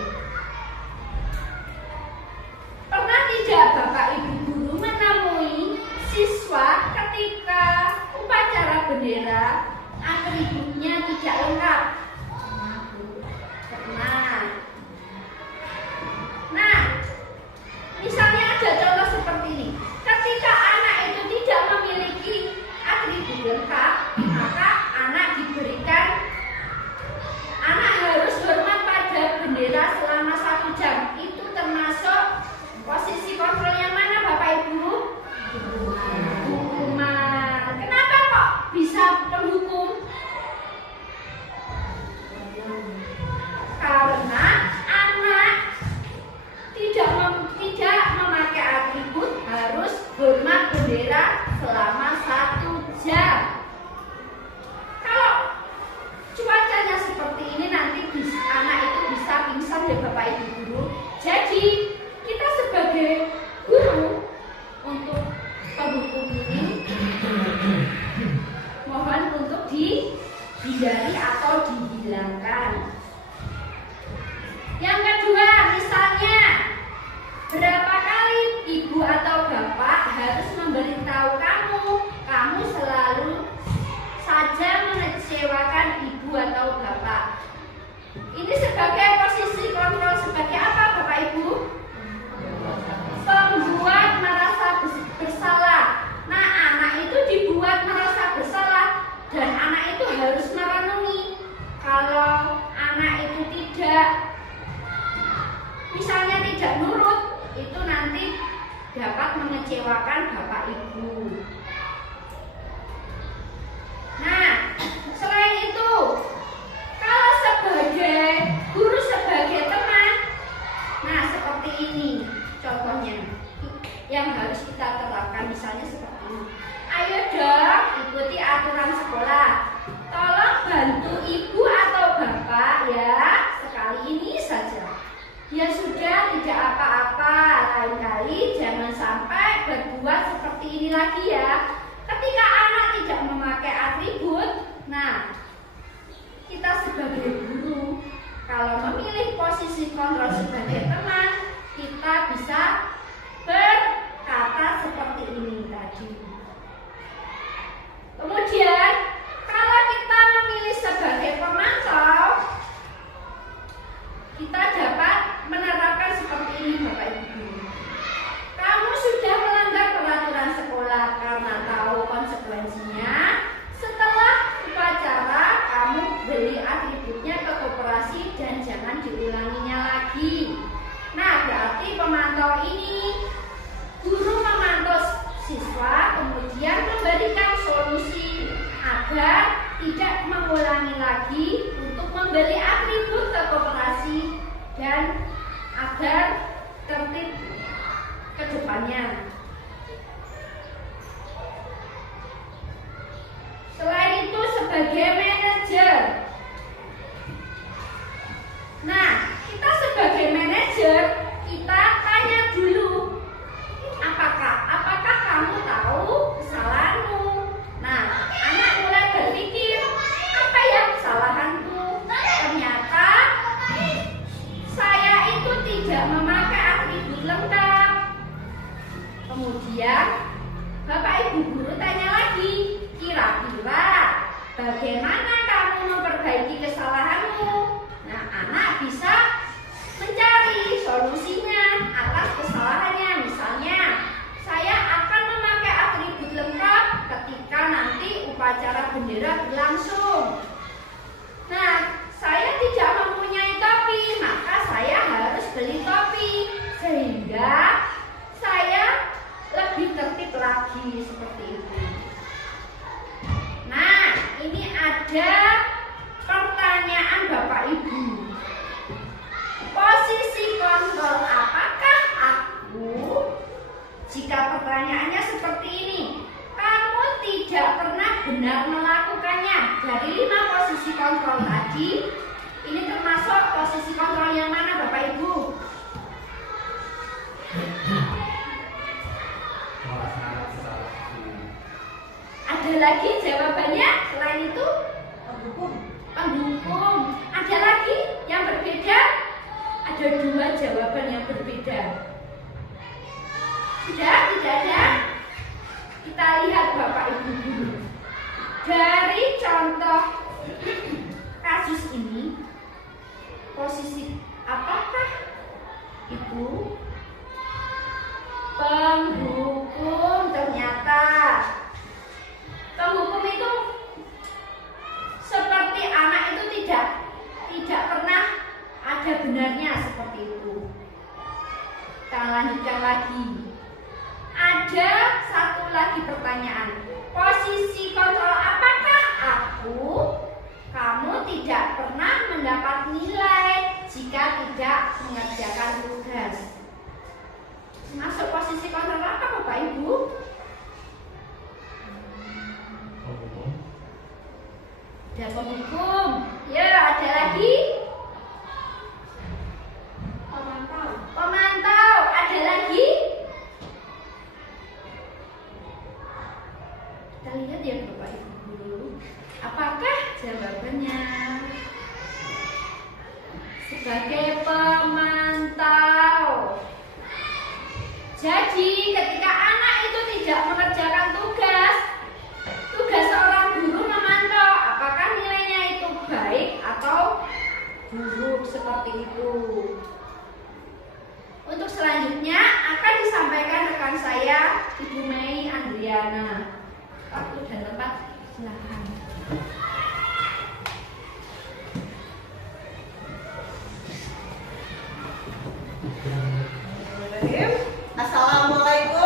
Pernah tidak Bapak Ibu guru menemui siswa ketika upacara bendera atributnya tidak lengkap? Nah, misalnya ada contoh seperti ini. Ketika anak itu tidak memiliki atribut lengkap, maka anak harus hormat pada bendera selama 1 jam. Itu termasuk posisi kontrol yang mana Bapak Ibu? Hukuman. Kenapa kok bisa terhukum? Karena anak tidak memakai atribut harus hormat bendera selama 1 jam. Kalau cuacanya seperti ini nanti anak itu bisa pingsan ya Bapak Ibu guru. Jadi kita sebagai guru untuk penghukum ini mohon untuk dihindari atau dihilangkan. Yang kedua, misalnya berapa kali ibu atau bapak harus memberitahu dapat mengecewakan Bapak Ibu. Nah, selain itu, kalau sebagai guru, sebagai teman, nah seperti ini contohnya yang harus kita terapkan, misalnya seperti ini. Ayo dong, ikuti aturan sekolah. Tolong bantu ibu atau bapak ya, sekali ini saja. Ya sudah, tidak apa-apa, lain kali jangan sampai berbuat seperti ini lagi ya. Ketika anak tidak memakai atribut, nah kita sebagai guru, kalau memilih posisi kontrol sebagai teman, kita bisa berkata seperti ini tadi. Kemudian, kalau kita memilih sebagai pemantau, kita dapat menerapkan seperti ini Bapak Ibu. Kamu sudah melanggar peraturan sekolah karena tahu konsekuensinya. Setelah upacara, kamu beli atributnya ke koperasi dan jangan diulanginya lagi. Nah, berarti pemantau ini, guru memantau siswa, kemudian memberikan solusi agar tidak mengulangi lagi untuk membeli atribut ke koperasi dan agar tertib ke depannya. Selain itu, sebagai manajer, nah kita sebagai manajer, kita tanya dulu, apakah kamu tahu kesalahanmu? Nah, anak mulai berpikir, apa ya kesalahanku? Ternyata saya itu tidak memakai atribut lengkap. Kemudian Bapak Ibu guru tanya lagi, kira-kira bagaimana kamu memperbaiki kesalahanmu? Nah, anak bisa mencari solusinya atas kesalahannya. Misalnya, saya akan memakai atribut lengkap ketika nanti upacara bendera berlangsung. Nah, saya tidak mempunyai topi, maka saya harus beli topi sehingga saya lebih tertib lagi, seperti itu. Nah, ini ada pertanyaan Bapak Ibu. Posisi kontrol apakah aku? Jika pertanyaannya seperti ini, kamu tidak pernah benar melakukannya. Dari 5 posisi kontrol tadi, ini termasuk posisi kontrol yang mana Bapak Ibu? Ada lagi jawabannya selain itu? Pendukung. Ada lagi yang berbeda? Ada 2 jawaban yang berbeda. Sudah? Tidak ada? Kita lihat Bapak Ibu dulu. Dari contoh kasus ini, posisi apakah itu? Penghukum. Ternyata penghukum itu seperti anak itu tidak pernah ada benarnya, seperti itu. Kita lanjutkan lagi. Ada satu lagi pertanyaan. Posisi kontrol apakah aku? Kamu tidak pernah mendapat nilai jika tidak mengerjakan tugas. Masuk posisi kontrol apa Bapak Ibu? Ada penghukum. Ya, ada lagi? Pemantau. Ada lagi? Kita lihat ya Bapak Ibu dulu. Apakah jawabannya? Sebagai pemantau. Jadi ketika anak itu tidak mengerjakan tugas seorang guru memantau apakah nilainya itu baik atau buruk, seperti itu. Untuk selanjutnya akan disampaikan rekan saya, Ibu Mei Andriana. Waktu dan tempat silakan. Assalamualaikum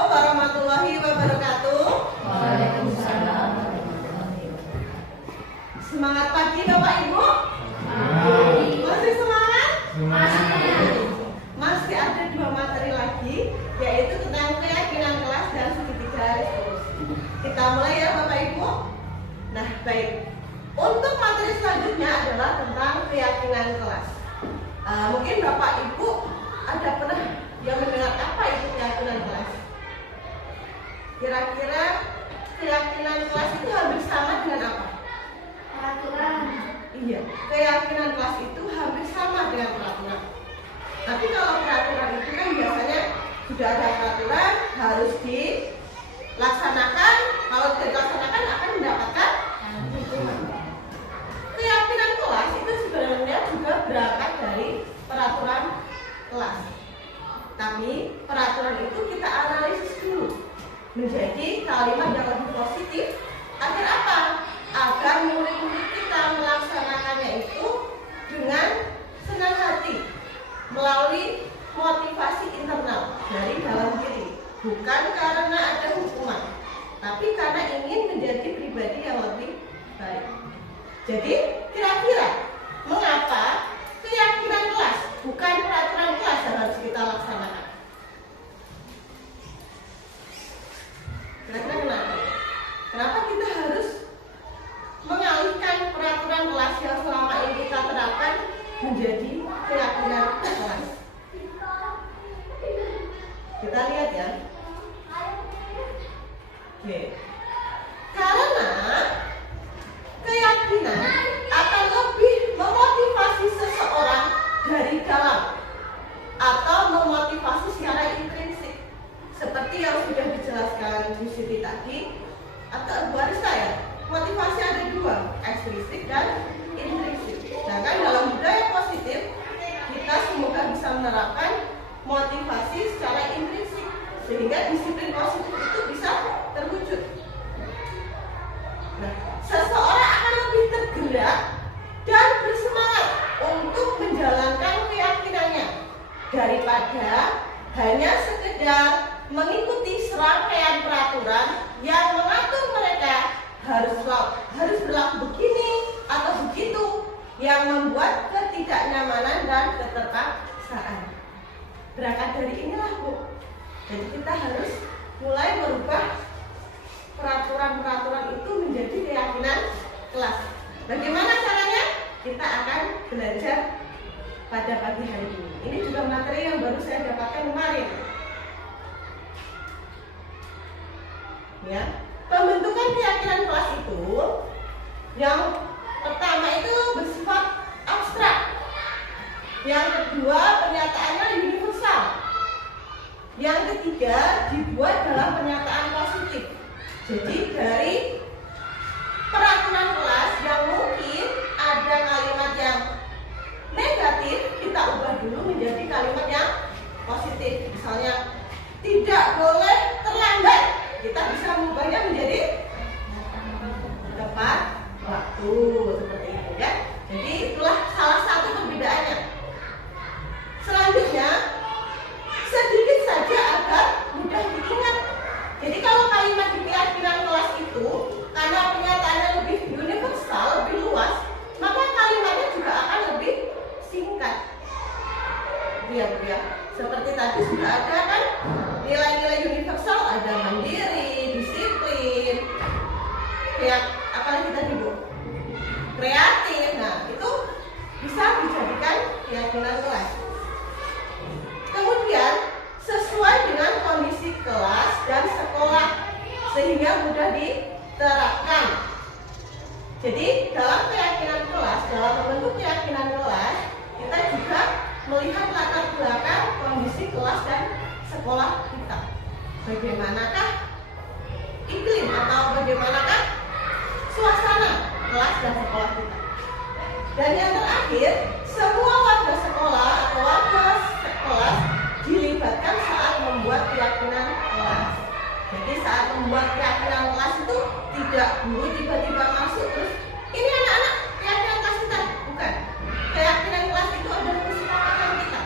Kita mulai ya Bapak Ibu. Nah, baik. Untuk materi selanjutnya adalah tentang keyakinan kelas. Mungkin Bapak Ibu ada pernah yang mendengar apa itu keyakinan kelas? Kira-kira keyakinan kelas itu hampir sama dengan apa? Peraturan. Iya, keyakinan kelas itu hampir sama dengan peraturan. Tapi kalau peraturan itu kan biasanya sudah ada peraturan harus dilaksanakan. Kalau tidak dilaksanakan akan mendapatkan hukuman. Keyakinan kelas itu sebenarnya juga berangkat dari peraturan kelas. Tapi peraturan itu kita analisis dulu menjadi kalimat yang lebih positif. Agar apa? Agar murid-murid kita melaksanakannya itu dengan senang hati melalui motivasi internal dari dalam diri, bukan karena ada hukuman, tapi karena ingin menjadi pribadi yang lebih baik. Jadi kira-kira mengapa keyakinan kelas bukan peraturan kelas yang harus kita laksanakan? Kira-kira kenapa? Kenapa kita harus mengalihkan peraturan kelas yang selama ini kita terapkan menjadi keyakinan kelas? Kita lihat ya. Oke. Karena keyakinan akan lebih memotivasi seseorang dari dalam atau memotivasi secara intrinsik, seperti yang sudah dijelaskan Bu Siti tadi atau Bu Arista ya. Motivasi ada dua, ekstrinsik dan intrinsik. Sedangkan dalam budaya positif kita semoga bisa menerapkan motivasi secara intrinsik sehingga disiplin positif itu bisa terwujud. Nah, seseorang akan lebih tergerak dan bersemangat untuk menjalankan keyakinannya daripada hanya sekedar mengikuti serangkaian peraturan yang mengatur mereka harus berlaku begini atau begitu, yang membuat ketidaknyamanan dan keterpaksaan. Berangkat dari inilah Bu. Jadi kita harus mulai merubah peraturan-peraturan itu menjadi keyakinan kelas. Bagaimana caranya? Kita akan belajar pada pagi hari ini. Ini juga materi yang baru saya dapatkan kemarin. Ya, pembentukan keyakinan kelas itu yang pertama itu bersifat abstrak. Yang kedua, pernyataannya universal. Yang ketiga, dibuat dalam pernyataan positif. Jadi dari peraturan kelas yang mungkin ada kalimat yang negatif, kita ubah dulu menjadi kalimat yang positif. Misalnya, tidak boleh terlambat. Kita bisa mengubahnya menjadi tepat waktu, seperti itu ya. Jadi itulah salah satu perbedaannya. Selanjutnya, sedikit saja agar mudah diingat. Jadi kalau kalimat di keyakinan kelas itu karena pernyataannya lebih universal, lebih luas, maka kalimatnya juga akan lebih singkat. Ya. Seperti tadi sudah ada kan nilai-nilai universal, ada mandiri, disiplin, apa lagi tadi Bu? Kreatif. Nah, itu bisa dijadikan keyakinan kelas. Kemudian sesuai dengan kondisi kelas dan sekolah sehingga mudah diterapkan. Jadi dalam keyakinan kelas, dalam membentuk keyakinan kelas, kita juga melihat latar belakang kondisi kelas dan sekolah kita. Bagaimanakah iklim atau bagaimanakah suasana kelas dan sekolah kita. Dan yang terakhir, semua warga sekolah atau warga kelas dilibatkan saat membuat keyakinan kelas. Jadi saat membuat keyakinan kelas itu tidak guru tiba-tiba masuk terus ini anak-anak keyakinan kelas kita, bukan. Keyakinan kelas itu adalah kesepakatan kita,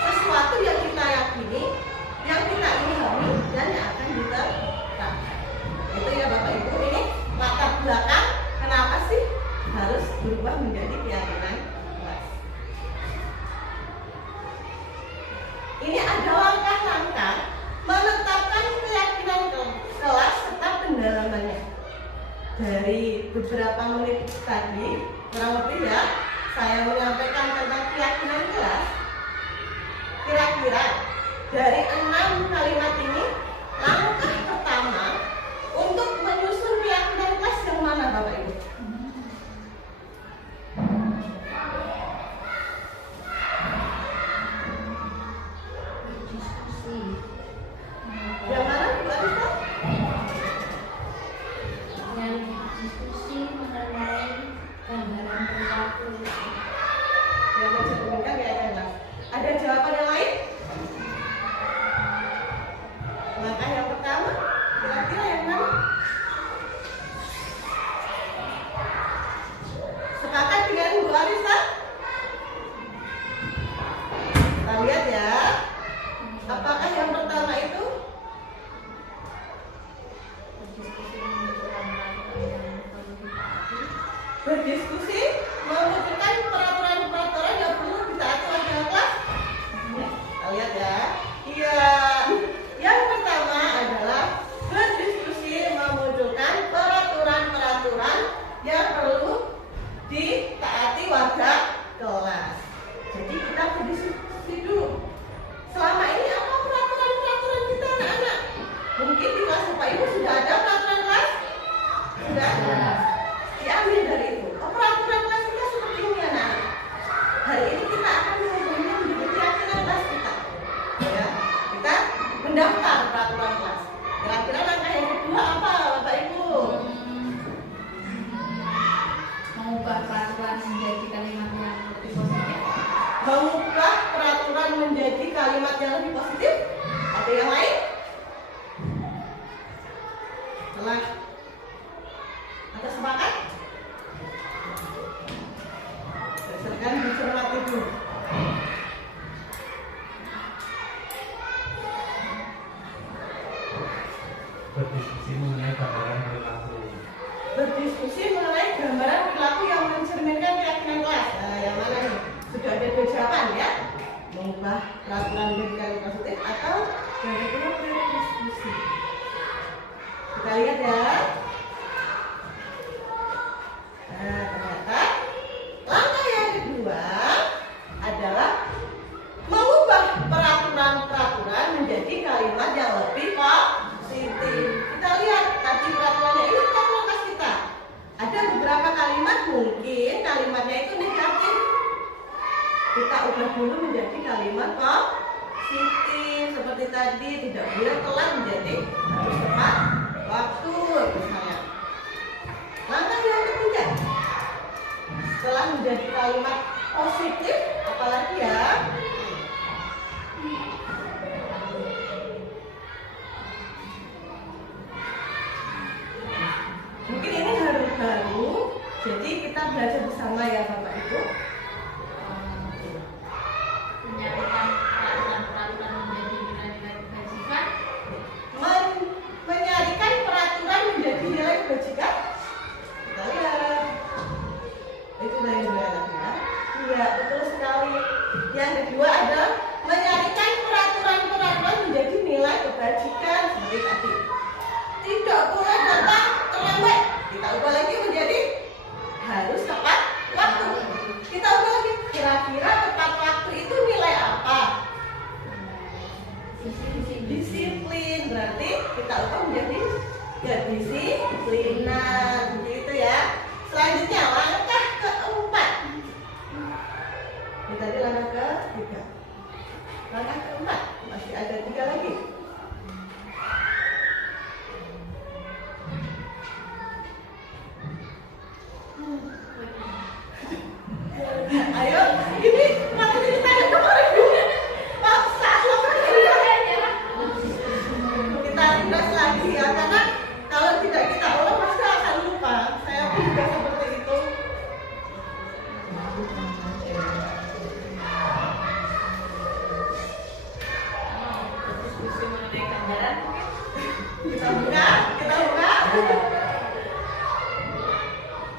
sesuatu yang kita yakini, yang kita ilhami dan yang akan diterapkan. Itu ya Bapak Ibu, ini latar belakang kenapa sih harus berubah menjadi keyakinan kelas. Ini ada langkah-langkah menetapkan keyakinan kelas serta pendalaman beberapa menit tadi, kurang lebih ya, saya menyampaikan tentang keyakinan kelas. Kira-kira dari 6 kalimat ini, langkah pertama untuk menyusun keyakinan kelas yang mana Bapak Ibu? Diskusi. Yang mana Bu Arista? Yang diskusi mengenai gambaran perilaku. Yang mencerminkan keyakinan kelas. Ada jawaban yang lain? Langkah yang pertama, kira-kira yang mana? Sepakat dengan Bu Arista? Kita lihat ya. Apakah yang pertama itu? Berdiskusi memunculkan peraturan-peraturan yang perlu ditaati oleh kelas. Kita lihat ya. Iya. Yang pertama adalah berdiskusi memunculkan peraturan-peraturan yang perlu ditaati warga kelas. Jadi kita berdiskusi dulu. Selama ini apa peraturan-peraturan kita anak-anak? Mungkin di kelas Bapak Ibu sudah ada peraturan kelas? Sudah ada. Diambil dari itu. Oh, peraturan kelas kita seperti ini anak. Hari ini kita akan mengubahnya menjadi keyakinan kelas kita. Ya, kita mendaftar peraturan kelas. Kira-kira langkah yang kedua apa Bapak Ibu? Mengubah peraturan menjadi kalimat yang lebih positif. Mengubah peraturan menjadi kalimat yang lebih positif. Ada yang lain? Telah. Ada sepakat? Silakan dicermati dulu. Berdiskusi mengenai gambaran perilaku. Berdiskusi mengenai gambaran perilaku yang mencerminkan keyakinan kelas. Nah, yang mana nih? Sudah ada dua jawaban ya. Mengubah peraturan menjadi kalimat positif atau yang kedua berdiskusi. Kita lihat ya. Nah, ternyata langkah yang kedua adalah mengubah peraturan-peraturan menjadi kalimat yang lebih positif. Kita lihat tadi peraturannya ini peraturan kelas kita. Ada beberapa kalimat mungkin kalimatnya itu negatif. Kita ubah dulu menjadi kalimat positif seperti tadi, tidak boleh telat menjadi harus tepat waktu misalnya. Langkah yang ketiga, setelah menjadi kalimat positif, apalagi ya? Mungkin ini baru, jadi kita belajar bersama ya Bapak Ibu. Menyatukan peraturan-peraturan menjadi nilai-nilai kebajikan. Menyarikan peraturan menjadi nilai kebajikan. Kita lihat. Itu dari dua lagi ya. Iya, betul sekali. Yang kedua adalah menyarikan peraturan-peraturan menjadi nilai kebajikan seperti tadi. Tidak boleh datang terlambat. Kita ubah lagi menjadi harus tepat waktu. Kita ubah lagi. Kira-kira tepat waktu itu nilai apa? Disiplin. Berarti kita ubah menjadi kedisiplinan. Begitu ya. Selanjutnya langkah keempat. Ini tadi langkah ketiga. Langkah keempat masih ada 3 lagi. Ayo, ini materi kita ada kemarin. Paksa kita rindas lagi ya, karena kalau tidak kita ulang pasti akan lupa. Saya pun juga seperti itu. Diskusi mengenai gambaran mungkin. Kita buka.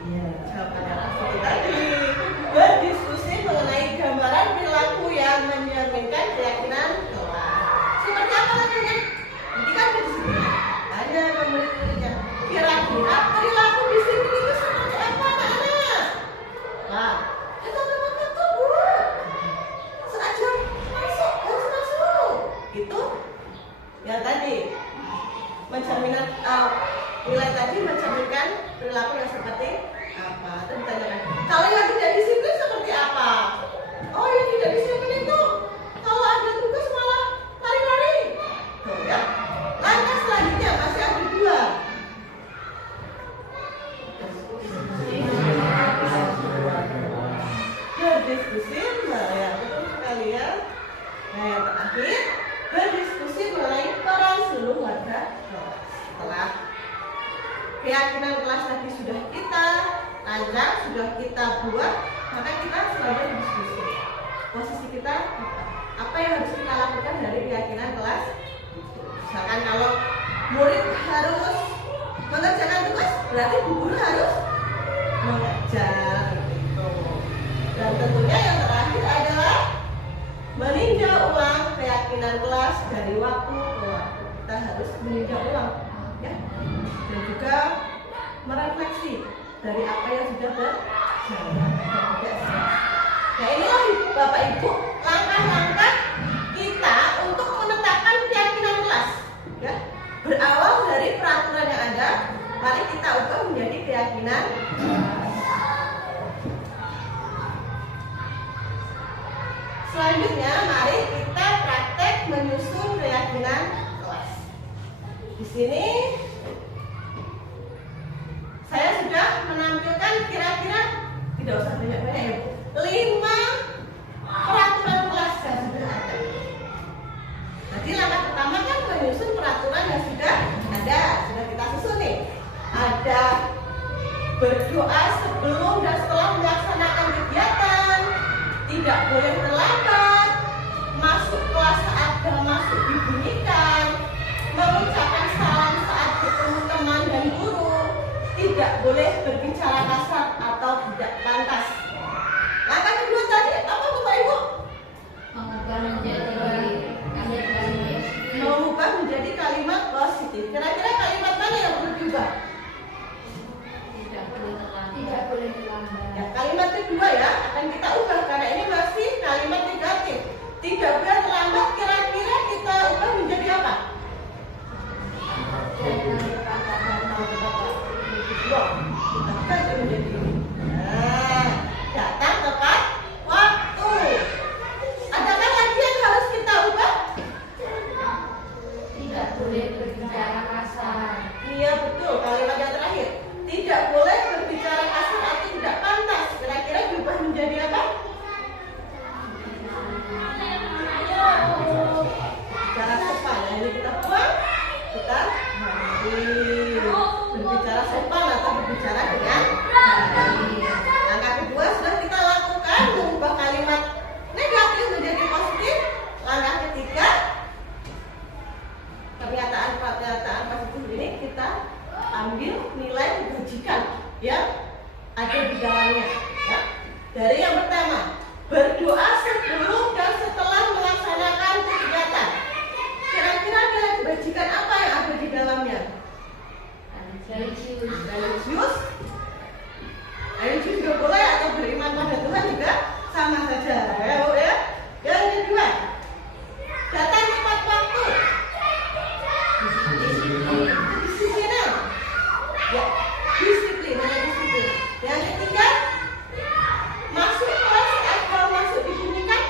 Iya, jawabannya seperti tadi. Berdiskusi mengenai gambaran perilaku yang mencerminkan keyakinan kelas. Seperti apa lagi? Nanti kan berdiskusi. Ada murid-muridnya. Kira-kira perilaku disiplin itu itu yang tadi mencerminkan nilai tadi mencerminkan perilaku yang seperti apa. Terus ditanyakan, kalau yang tidak disiplin seperti apa? Oh, yang tidak disiplin itu kalau ada tugas malah lari-lari. Tuh ya. Langkah selanjutnya masih ada 2. Berdiskusi ya, betul sekali ya. Nah, yang terakhir berdiskusi mengenai peran seluruh warga kelas. Setelah keyakinan kelas tadi sudah kita rancang, sudah kita buat, maka kita selanjutnya berdiskusi. Posisi kita apa yang harus kita lakukan dari keyakinan kelas? Misalkan kalau murid harus mengerjakan tugas, berarti guru harus mengajar. Gitu. Dan tentunya yang terakhir adalah meninjau ulang keyakinan kelas dari waktu ke waktu. Kita harus meninjau ulang, ya, dan juga merefleksi dari apa yang sudah berjalan. Nah, inilah Bapak Ibu langkah-langkah kita untuk menetapkan keyakinan kelas, ya. Berawal dari peraturan yang ada, mari kita ubah menjadi keyakinan kelas. Selanjutnya, mari kita praktek menyusun keyakinan kelas. Di sini saya sudah menampilkan kira-kira, tidak usah banyak-banyak ya Bu, 5 peraturan kelas yang sudah ada. Jadi langkah pertama kan menyusun peraturan yang sudah ada, sudah kita susun nih. Ada berdoa sebelum dan setelah melaksanakan kegiatan, tidak boleh terlambat, masuk kelas saat bel masuk dibunyikan, mengucapkan salam saat bertemu teman dan guru, tidak boleh berbicara kasar atau tidak pantas. Langkah kedua tadi apa Bapak Ibu? Mengubah menjadi kalimat positif. Kira-kira kalimat mana yang perlu diubah? Tidak boleh terlambat. Ya, kalimat kedua ya akan kita ubah karena ini masih kalimat negatif. Tidak boleh terlambat, kira-kira kita ubah menjadi apa? Nah, datang tepat waktu. Adakah lagi yang harus kita ubah? Tidak boleh berbicara kasar. Iya betul, kalimat yang terakhir. Tidak boleh berbicara kasar atau tidak pantas. Kira-kira diubah menjadi apa? Bicara sopan. Nah, ini kita buang. Kita ambil. Berbicara sopan atau berbicara dengan baik. Langkah kedua sudah kita lakukan, mengubah kalimat negatif menjadi positif. Langkah ketiga, pernyataan positif ini kita ambil nilai kebajikan yang ada di dalamnya, ya. Dari yang pertama, berdoa sebelum dan setelah melaksanakan kegiatan. Kira-kira nilai kebajikan apa yang ada di dalamnya? Religius juga boleh, atau beriman pada Tuhan juga sama saja, ya Bu ya. Yang kedua, datang tepat waktu. Disiplinan. Ya, disiplin. Yang ketiga, masuk kelas saat bel masuk dibunyikan.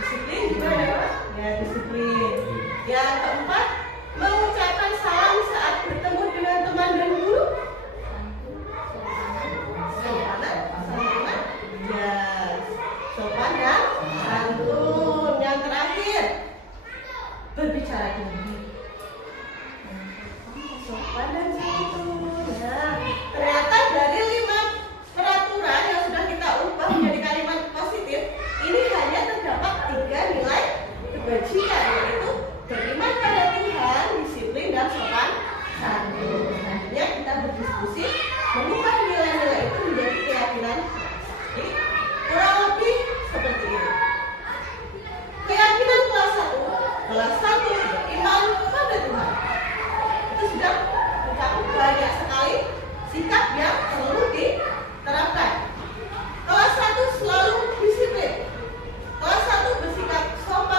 Disiplin juga ya Pak? Ya, disiplin. Yang keempat, mengucapkan salam saat bertemu dengan teman dan guru. Sopan dan santun. Yang terakhir, berbicara dengan baik. Sopan dan santun. Nah, ternyata dari 5 peraturan yang sudah kita ubah menjadi kalimat positif, ini hanya terdapat 3 nilai kebajikan, yaitu beriman pada Tuhan, disiplin dan sopan santun. Selanjutnya kita berdiskusi mengubah nilai-nilai itu menjadi keyakinan. Jadi, kurang lebih seperti ini. Keyakinan kelas 1 beriman pada Tuhan. Itu sudah mencakup banyak sekali sikap yang perlu diterapkan. Kelas 1 selalu disiplin. Kelas 1 bersikap sopan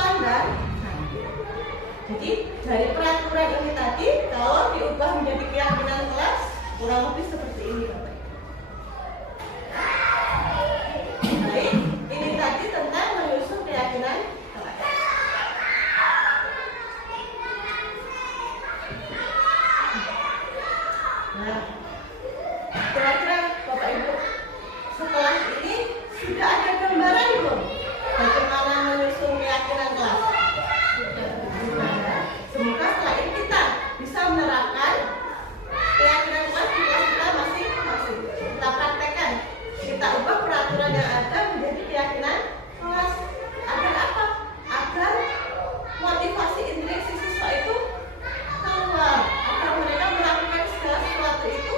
dari peraturan ini tadi kalau diubah menjadi keyakinan kelas kurang lebih seperti ini Bapak Ibu. Baik, ini tadi tentang menyusun keyakinan kelas. Nah, kira-kira Bapak Ibu setelah ini sudah ada gambaran belum bagaimana menyusun keyakinan kelas? Sudah. Semoga setelah ini kita bisa menerapkan keyakinan kelas di kelas kita masing-masing. Kita praktekkan, kita ubah peraturan yang ada menjadi keyakinan kelas. Agar apa? Agar motivasi intrinsik siswa itu keluar, agar mereka melakukan segala sesuatu itu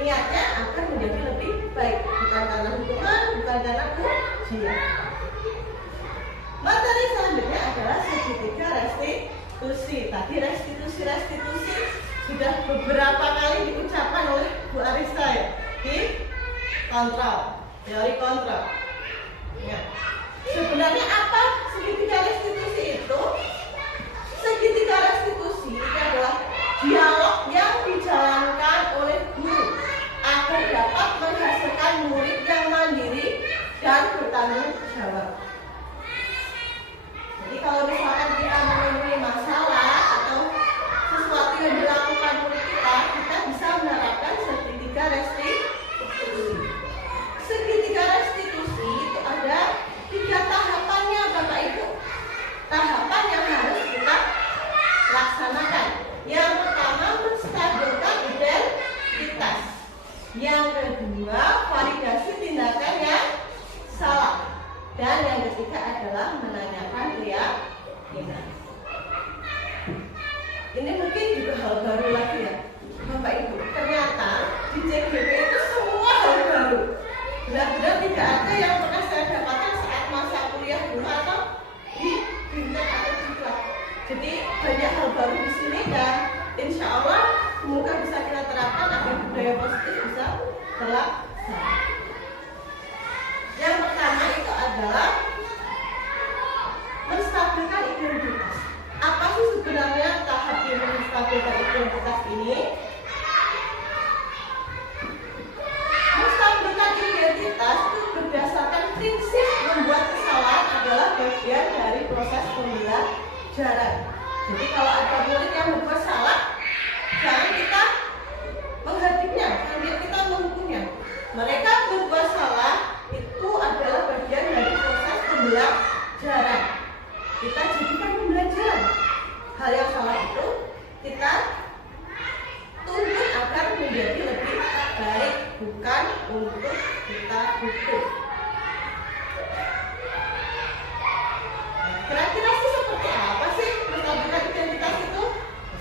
niatnya akan menjadi lebih baik, bukan karena hukuman, bukan karena ujian. Materi selanjutnya adalah segitiga restitusi. Tadi restitusi sudah beberapa kali diucapkan oleh Bu Arista ya, di kontrol, teori kontrol. Ya. Sebenarnya apa segitiga restitusi itu? Segitiga restitusi itu adalah dialog yang dijalankan oleh guru agar dapat menghasilkan murid yang mandiri dan bertanggung jawab. Jadi kalau misalkan kita menemui masalah atau sesuatu yang dilakukan murid kita bisa menerapkan segitiga restitusi. Segitiga restitusi itu ada 3 tahapannya Bapak Ibu. Tahapan yang harus kita laksanakan. Yang pertama, menstabilkan identitas. Yang kedua, validasi tindakan yang salah. Dan yang ketiga adalah menanyakan keyakinan. Ini mungkin juga hal baru lagi ya Bapak Ibu. Ternyata di CGP itu semua hal baru. Benar-benar tidak ada yang pernah saya dapatkan saat masa kuliah dulu atau di Bintek atau di kelas. Jadi banyak hal baru di sini dan insya Allah semoga bisa kita terapkan agar budaya positif bisa terlaksana. Yang pertama itu adalah menstabilkan identitas. Apa sih sebenarnya tahap yang menstabilkan identitas ini? Menstabilkan identitas itu berdasarkan prinsip membuat kesalahan adalah bagian dari proses pembelajaran. Jadi kalau ada murid yang berbuat salah, jangan kita menghadapnya, jangan kita menghukumnya. Mereka berbuat salah itu adalah bagian dari proses pembelajaran. Kita jadikan pembelajaran. Hal yang salah itu kita tuntut agar menjadi lebih baik, bukan untuk kita hukum. Kira-kira sih seperti apa sih menstabilkan identitas itu?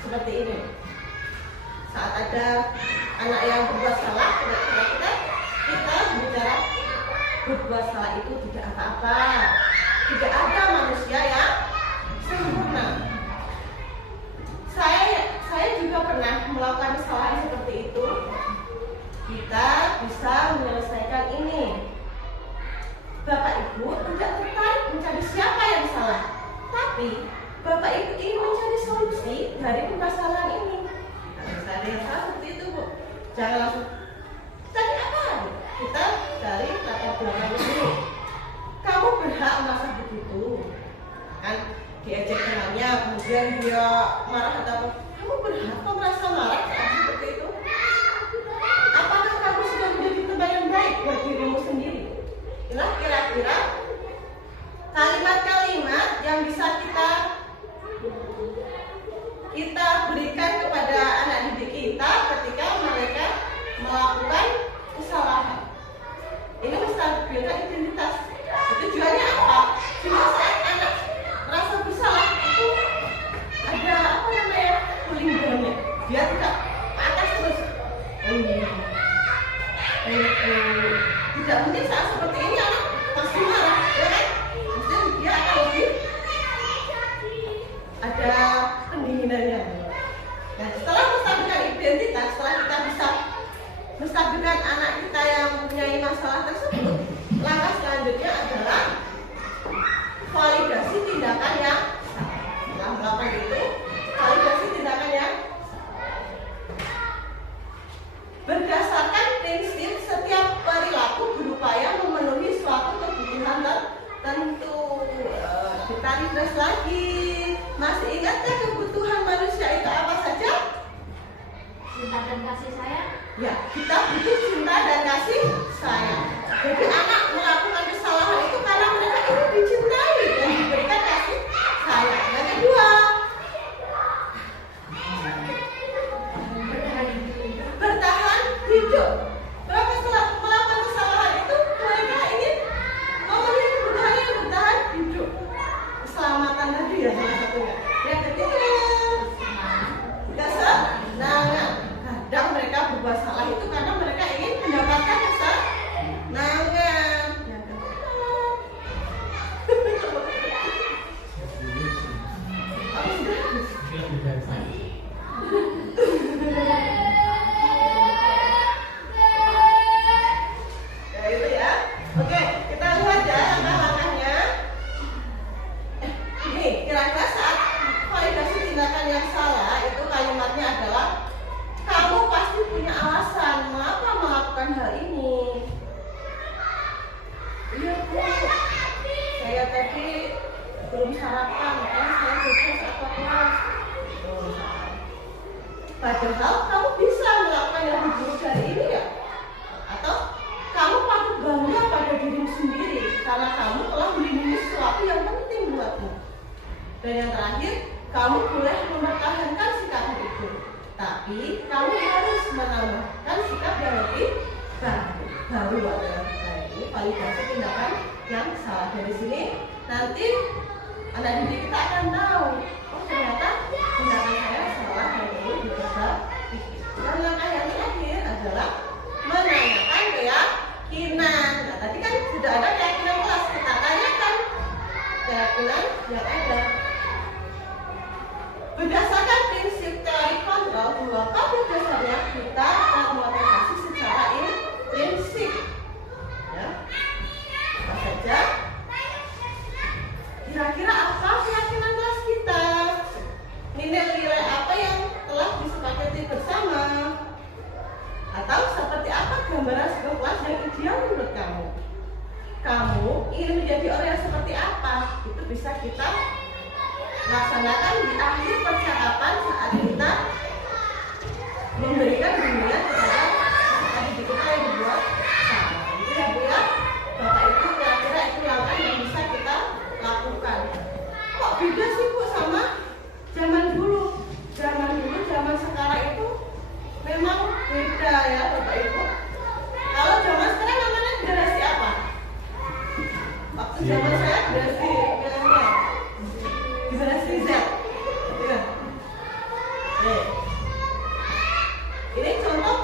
Seperti ini. Saat ada anak yang berbuat salah, kira-kira kita bicara berbuat salah itu tidak apa-apa. Tidak ada manusia yang sempurna. Saya juga pernah melakukan kesalahan seperti itu. Kita bisa menyelesaikan ini. Bapak Ibu tidak tertarik mencari siapa yang salah, tapi Bapak Ibu ingin mencari solusi dari permasalahan ini. Nah, misalnya yang salah seperti itu Bu, jangan langsung cari apa? Kita cari latar belakang dulu. Kamu berhak merasa begitu, kan? Diajak temannya, kemudian dia marah atau kamu berhak kok merasa marah saat seperti itu? Apakah kamu sudah menjadi teman yang baik buat dirimu sendiri? Inilah kira-kira kalimat-kalimat yang bisa kita berikan kepada anak didik kita ketika mereka melakukan kesalahan. Ini menstabilkan identitas. Tujuannya apa? Cuma saat anak merasa bersalah itu ada apa namanya pelindungnya. Dia tidak ke atas terus. Tidak mungkin saat seperti ini anak pasti marah, ya kan? Mesti dia akan lebih ada pendinginannya. Nah, setelah menstabilkan identitas, setelah kita bisa menstabilkan anak kita yang mempunyai masalah tersebut, langkah selanjutnya adalah validasi tindakan yang salah. Setelah melakukan itu, dipertegas lagi. Masih ingatkah kebutuhan manusia itu apa saja? Cinta dan kasih sayang. Ya, kita butuh cinta dan kasih sayang. Jadi anak melakukan kesalahan itu karena mereka itu dicintai dan diberikan kasih sayang. Yang kedua, bertahan hidup. Mereka setelah melakukan kesalahan itu mereka ingin memenuhi kebutuhannya yang bertahan hidup. Keselamatan tadi ya salah satunya. Yang ketiga, kesenangan. Kadang mereka berbuat salah itu karena mereka ingin mendapatkan kesenangan. Yang ya itu ya. Oke, kita lihat ya langkah-langkahnya. Ini kira-kira saat validasi tindakan yang salah itu kalimatnya adalah kamu pasti punya alasan mengapa melakukan hal ini. Iya Bu, saya tadi belum sarapan, makanya saya lupa saat kelas. Padahal kamu bisa melakukan yang lebih buruk dari ini ya. Atau kamu patut bangga pada dirimu sendiri karena kamu telah melindungi sesuatu yang penting buatmu. Dan yang terakhir, kamu boleh mempertahankan sikapmu itu, tapi kamu harus menambahkan sikap yang lebih baru adalah ini validasi tindakan yang salah. Dari sini nanti anak didik kita akan tahu, oh ternyata tindakan saya salah dan perlu diperbaiki. Dan langkah yang terakhir adalah menanyakan keyakinan. Nah, tadi kan sudah ada keyakinan kelas, kita tanyakan keyakinan yang ada. Berdasarkan prinsip teori kontrol, dua pada dasarnya kita akan mengaplikasi secara prinsip. Ya, apa saja? Kira-kira apa keyakinan kelas kita? Nilai-nilai apa yang telah disepakati bersama? Atau seperti apa gambaran sebuah kelas yang ideal menurut kamu? Kamu ingin menjadi orang yang seperti apa? Itu bisa kita laksanakan di akhir percakapan saat kita memberikan bimbingan kepada adik kita yang berbuat salah. Itu ya Bu ya, Bapak Ibu, kira-kira itu langkah yang bisa kita lakukan. Kok beda sih Bu sama zaman dulu? Zaman dulu, zaman sekarang itu memang beda ya Bapak Ibu. Kalau zaman sekarang namanya generasi apa? Waktu zaman saya generasi milenial. Generasi Z. Ya. Ini contoh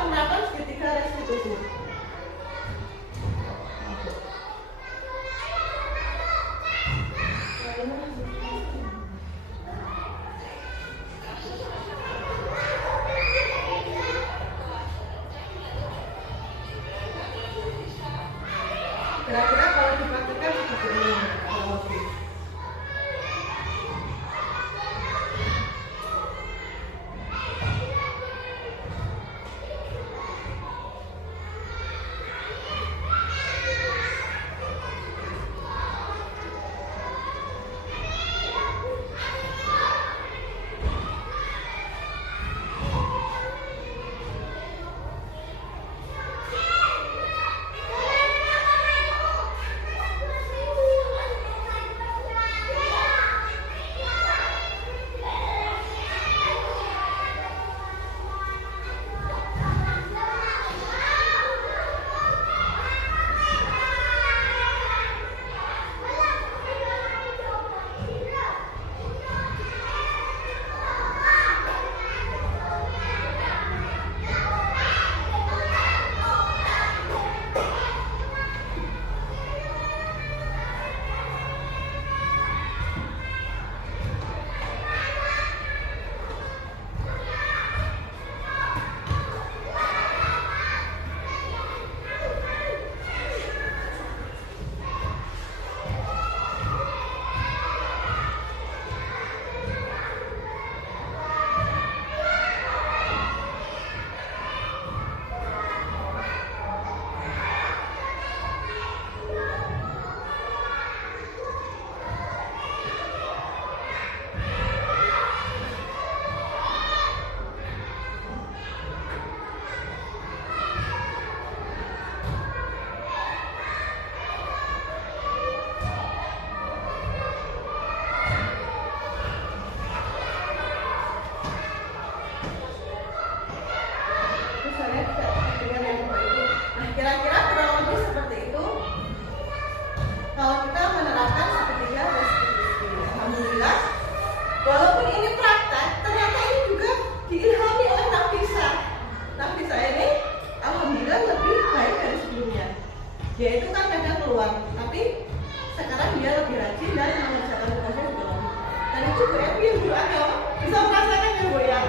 Bu Evi yang guru agama bisa merasakan ya Bu ya.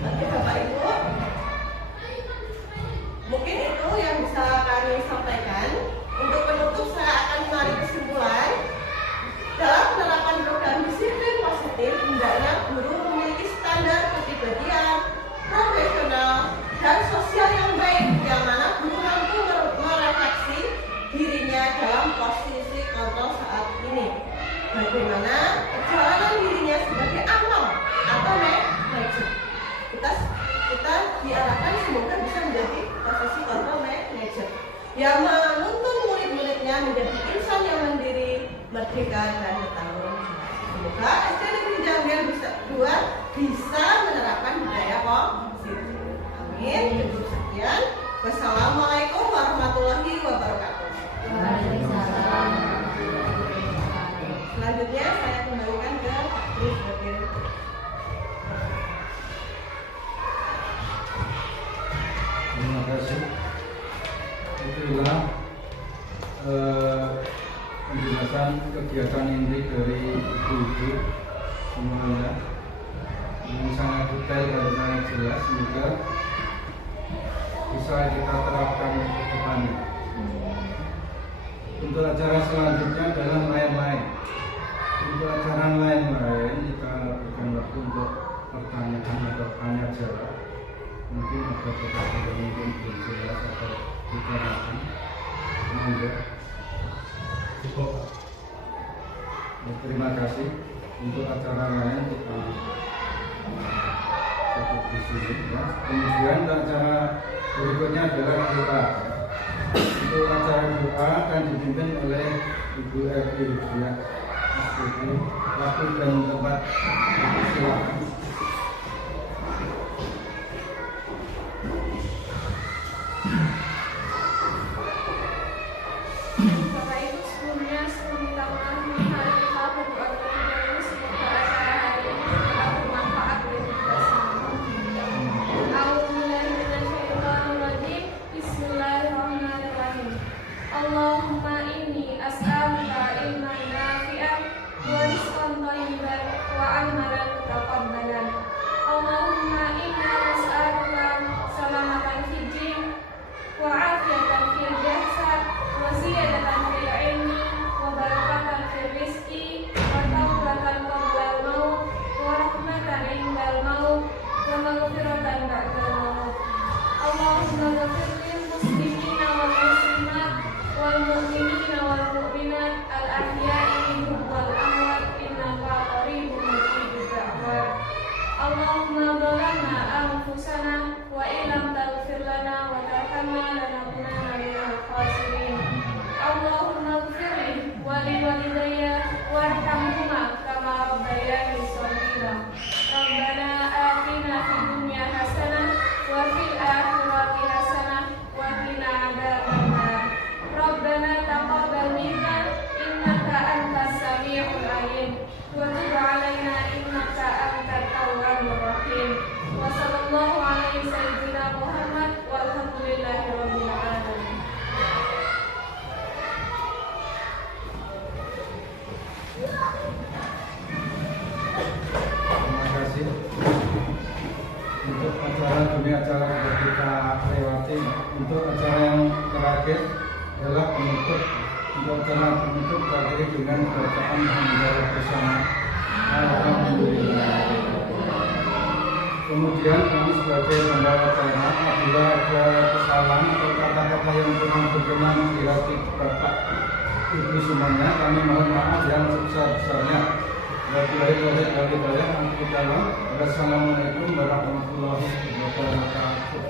Nanti Bapak Ibu, mungkin itu yang bisa kami sampaikan. Untuk penutup saya akan menarik kesimpulan. Dalam penerapan program disiplin positif, hendaknya guru memiliki standar kepribadian, profesional, dan sosial yang baik, yang mana guru mampu merefleksi dirinya dalam posisi kontrol saat ini. Bagaimana perjalanan dirinya sebagai amal atau manajer. Kita diarahkan semoga bisa menjadi posisi kontrol manajer yang menuntun murid-muridnya menjadi insan yang mandiri, merdeka, dan bertanggung jawab. Semoga SD Negeri Jambian bisa menerapkan budaya positif. Amin. Cukup sekian. Wassalamualaikum warahmatullahi wabarakatuh. Selanjutnya saya kembalikan ke Pak Kris sebagai Terima kasih. Itulah penjelasan kegiatan inti dari ibu-ibu semuanya yang sangat detail dan sangat jelas. Semoga bisa kita terapkan ke depannya. Untuk acara selanjutnya adalah lain-lain. Untuk acara lain-lain kita berikan waktu untuk pertanyaan atau tanya jawab. Mungkin ada beberapa yang mungkin belum jelas atau ditanyakan. Monggo. Terima kasih. Untuk acara lain kita cukup di sini ya. Kemudian acara berikutnya adalah doa. Untuk acara doa akan dipimpin oleh Ibu Evi Rudiah. Waktu dan tempat silakan. Bapak Ibu sebelumnya minta maaf nih, hari kita berdoa terlebih dahulu semoga acara hari ini tetap bermanfaat bagi kita semua. A'udzubillahiminasyaitonirrajim. Bismillahirrahmanirrahim. Allahumma inni as'aluka ilman nafi'an wa rizqan thayyiban wa amalan mutaqabbalan. Allahumma inna nas'aluka salamatan fid din wa afiyatan fil jasad wa ziyadatan fil ilmi wa barakatan fil rizqi wa tawbatan qabla al-maut wa rahmatan indal maut wa maghfiratan ba'dal maut. Allahumma ghfir lil muslimina wal muslimat wal mu'minina wal mu'minat al ahya'i minhum wal amwat innaka qaribun mujibud da'wat. Allahumma dhalamna anfusana wa illam taghfir lana wa tarhamna lanakunanna minal khasirin. Allahumma ighfirli wa liwalidayya warhamhuma kama rabbayani shaghira. Rabbana atina fid dunya hasanah wa fil akhirati hasanah wa qina adzabannar. Rabbana taqabbal minna innaka antas samiul alim wa tub 'alaina innaka antat tawwabur rahim. Wa sallallahu alaihi sayyidina Muhammad walhamdulillahi rabbil alamin. Terima kasih. Untuk acara dunia acara yang kita lewati, untuk acara yang terakhir adalah penutup. Untuk acara penutup terakhir dengan bacaan hamdalah bersama. Alhamdulillah. Kemudian kami sebagai pembawa acara, apabila ada kesalahan atau kata-kata yang kurang berkenan di hati Bapak Ibu semuanya, kami mohon maaf yang sebesar-besarnya. Wassalamualaikum warahmatullahi wabarakatuh.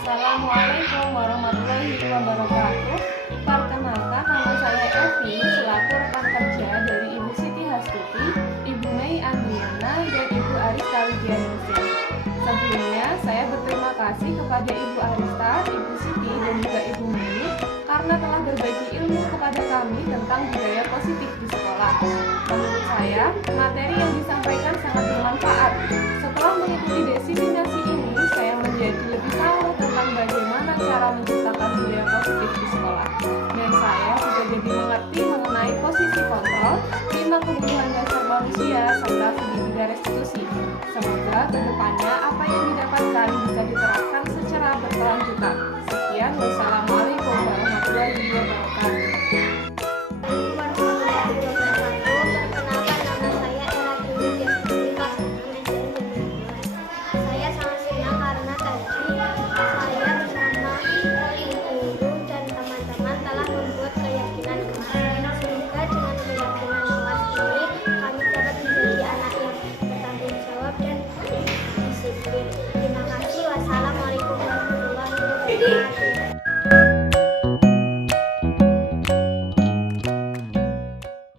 Assalamualaikum warahmatullahi wabarakatuh. kasih kepada Ibu Arista, Ibu Siti, dan juga Ibu Mimi karena telah berbagi ilmu kepada kami tentang budaya positif di sekolah. Menurut saya, materi yang disampaikan sangat bermanfaat. Setelah mengikuti desiminasi ini, saya menjadi lebih tahu tentang bagaimana cara menciptakan budaya positif di sekolah. Dan saya juga jadi mengerti mengenai posisi kontrol, 5 kebutuhan dasar manusia, serta segitiga restitusi. Semoga kedepannya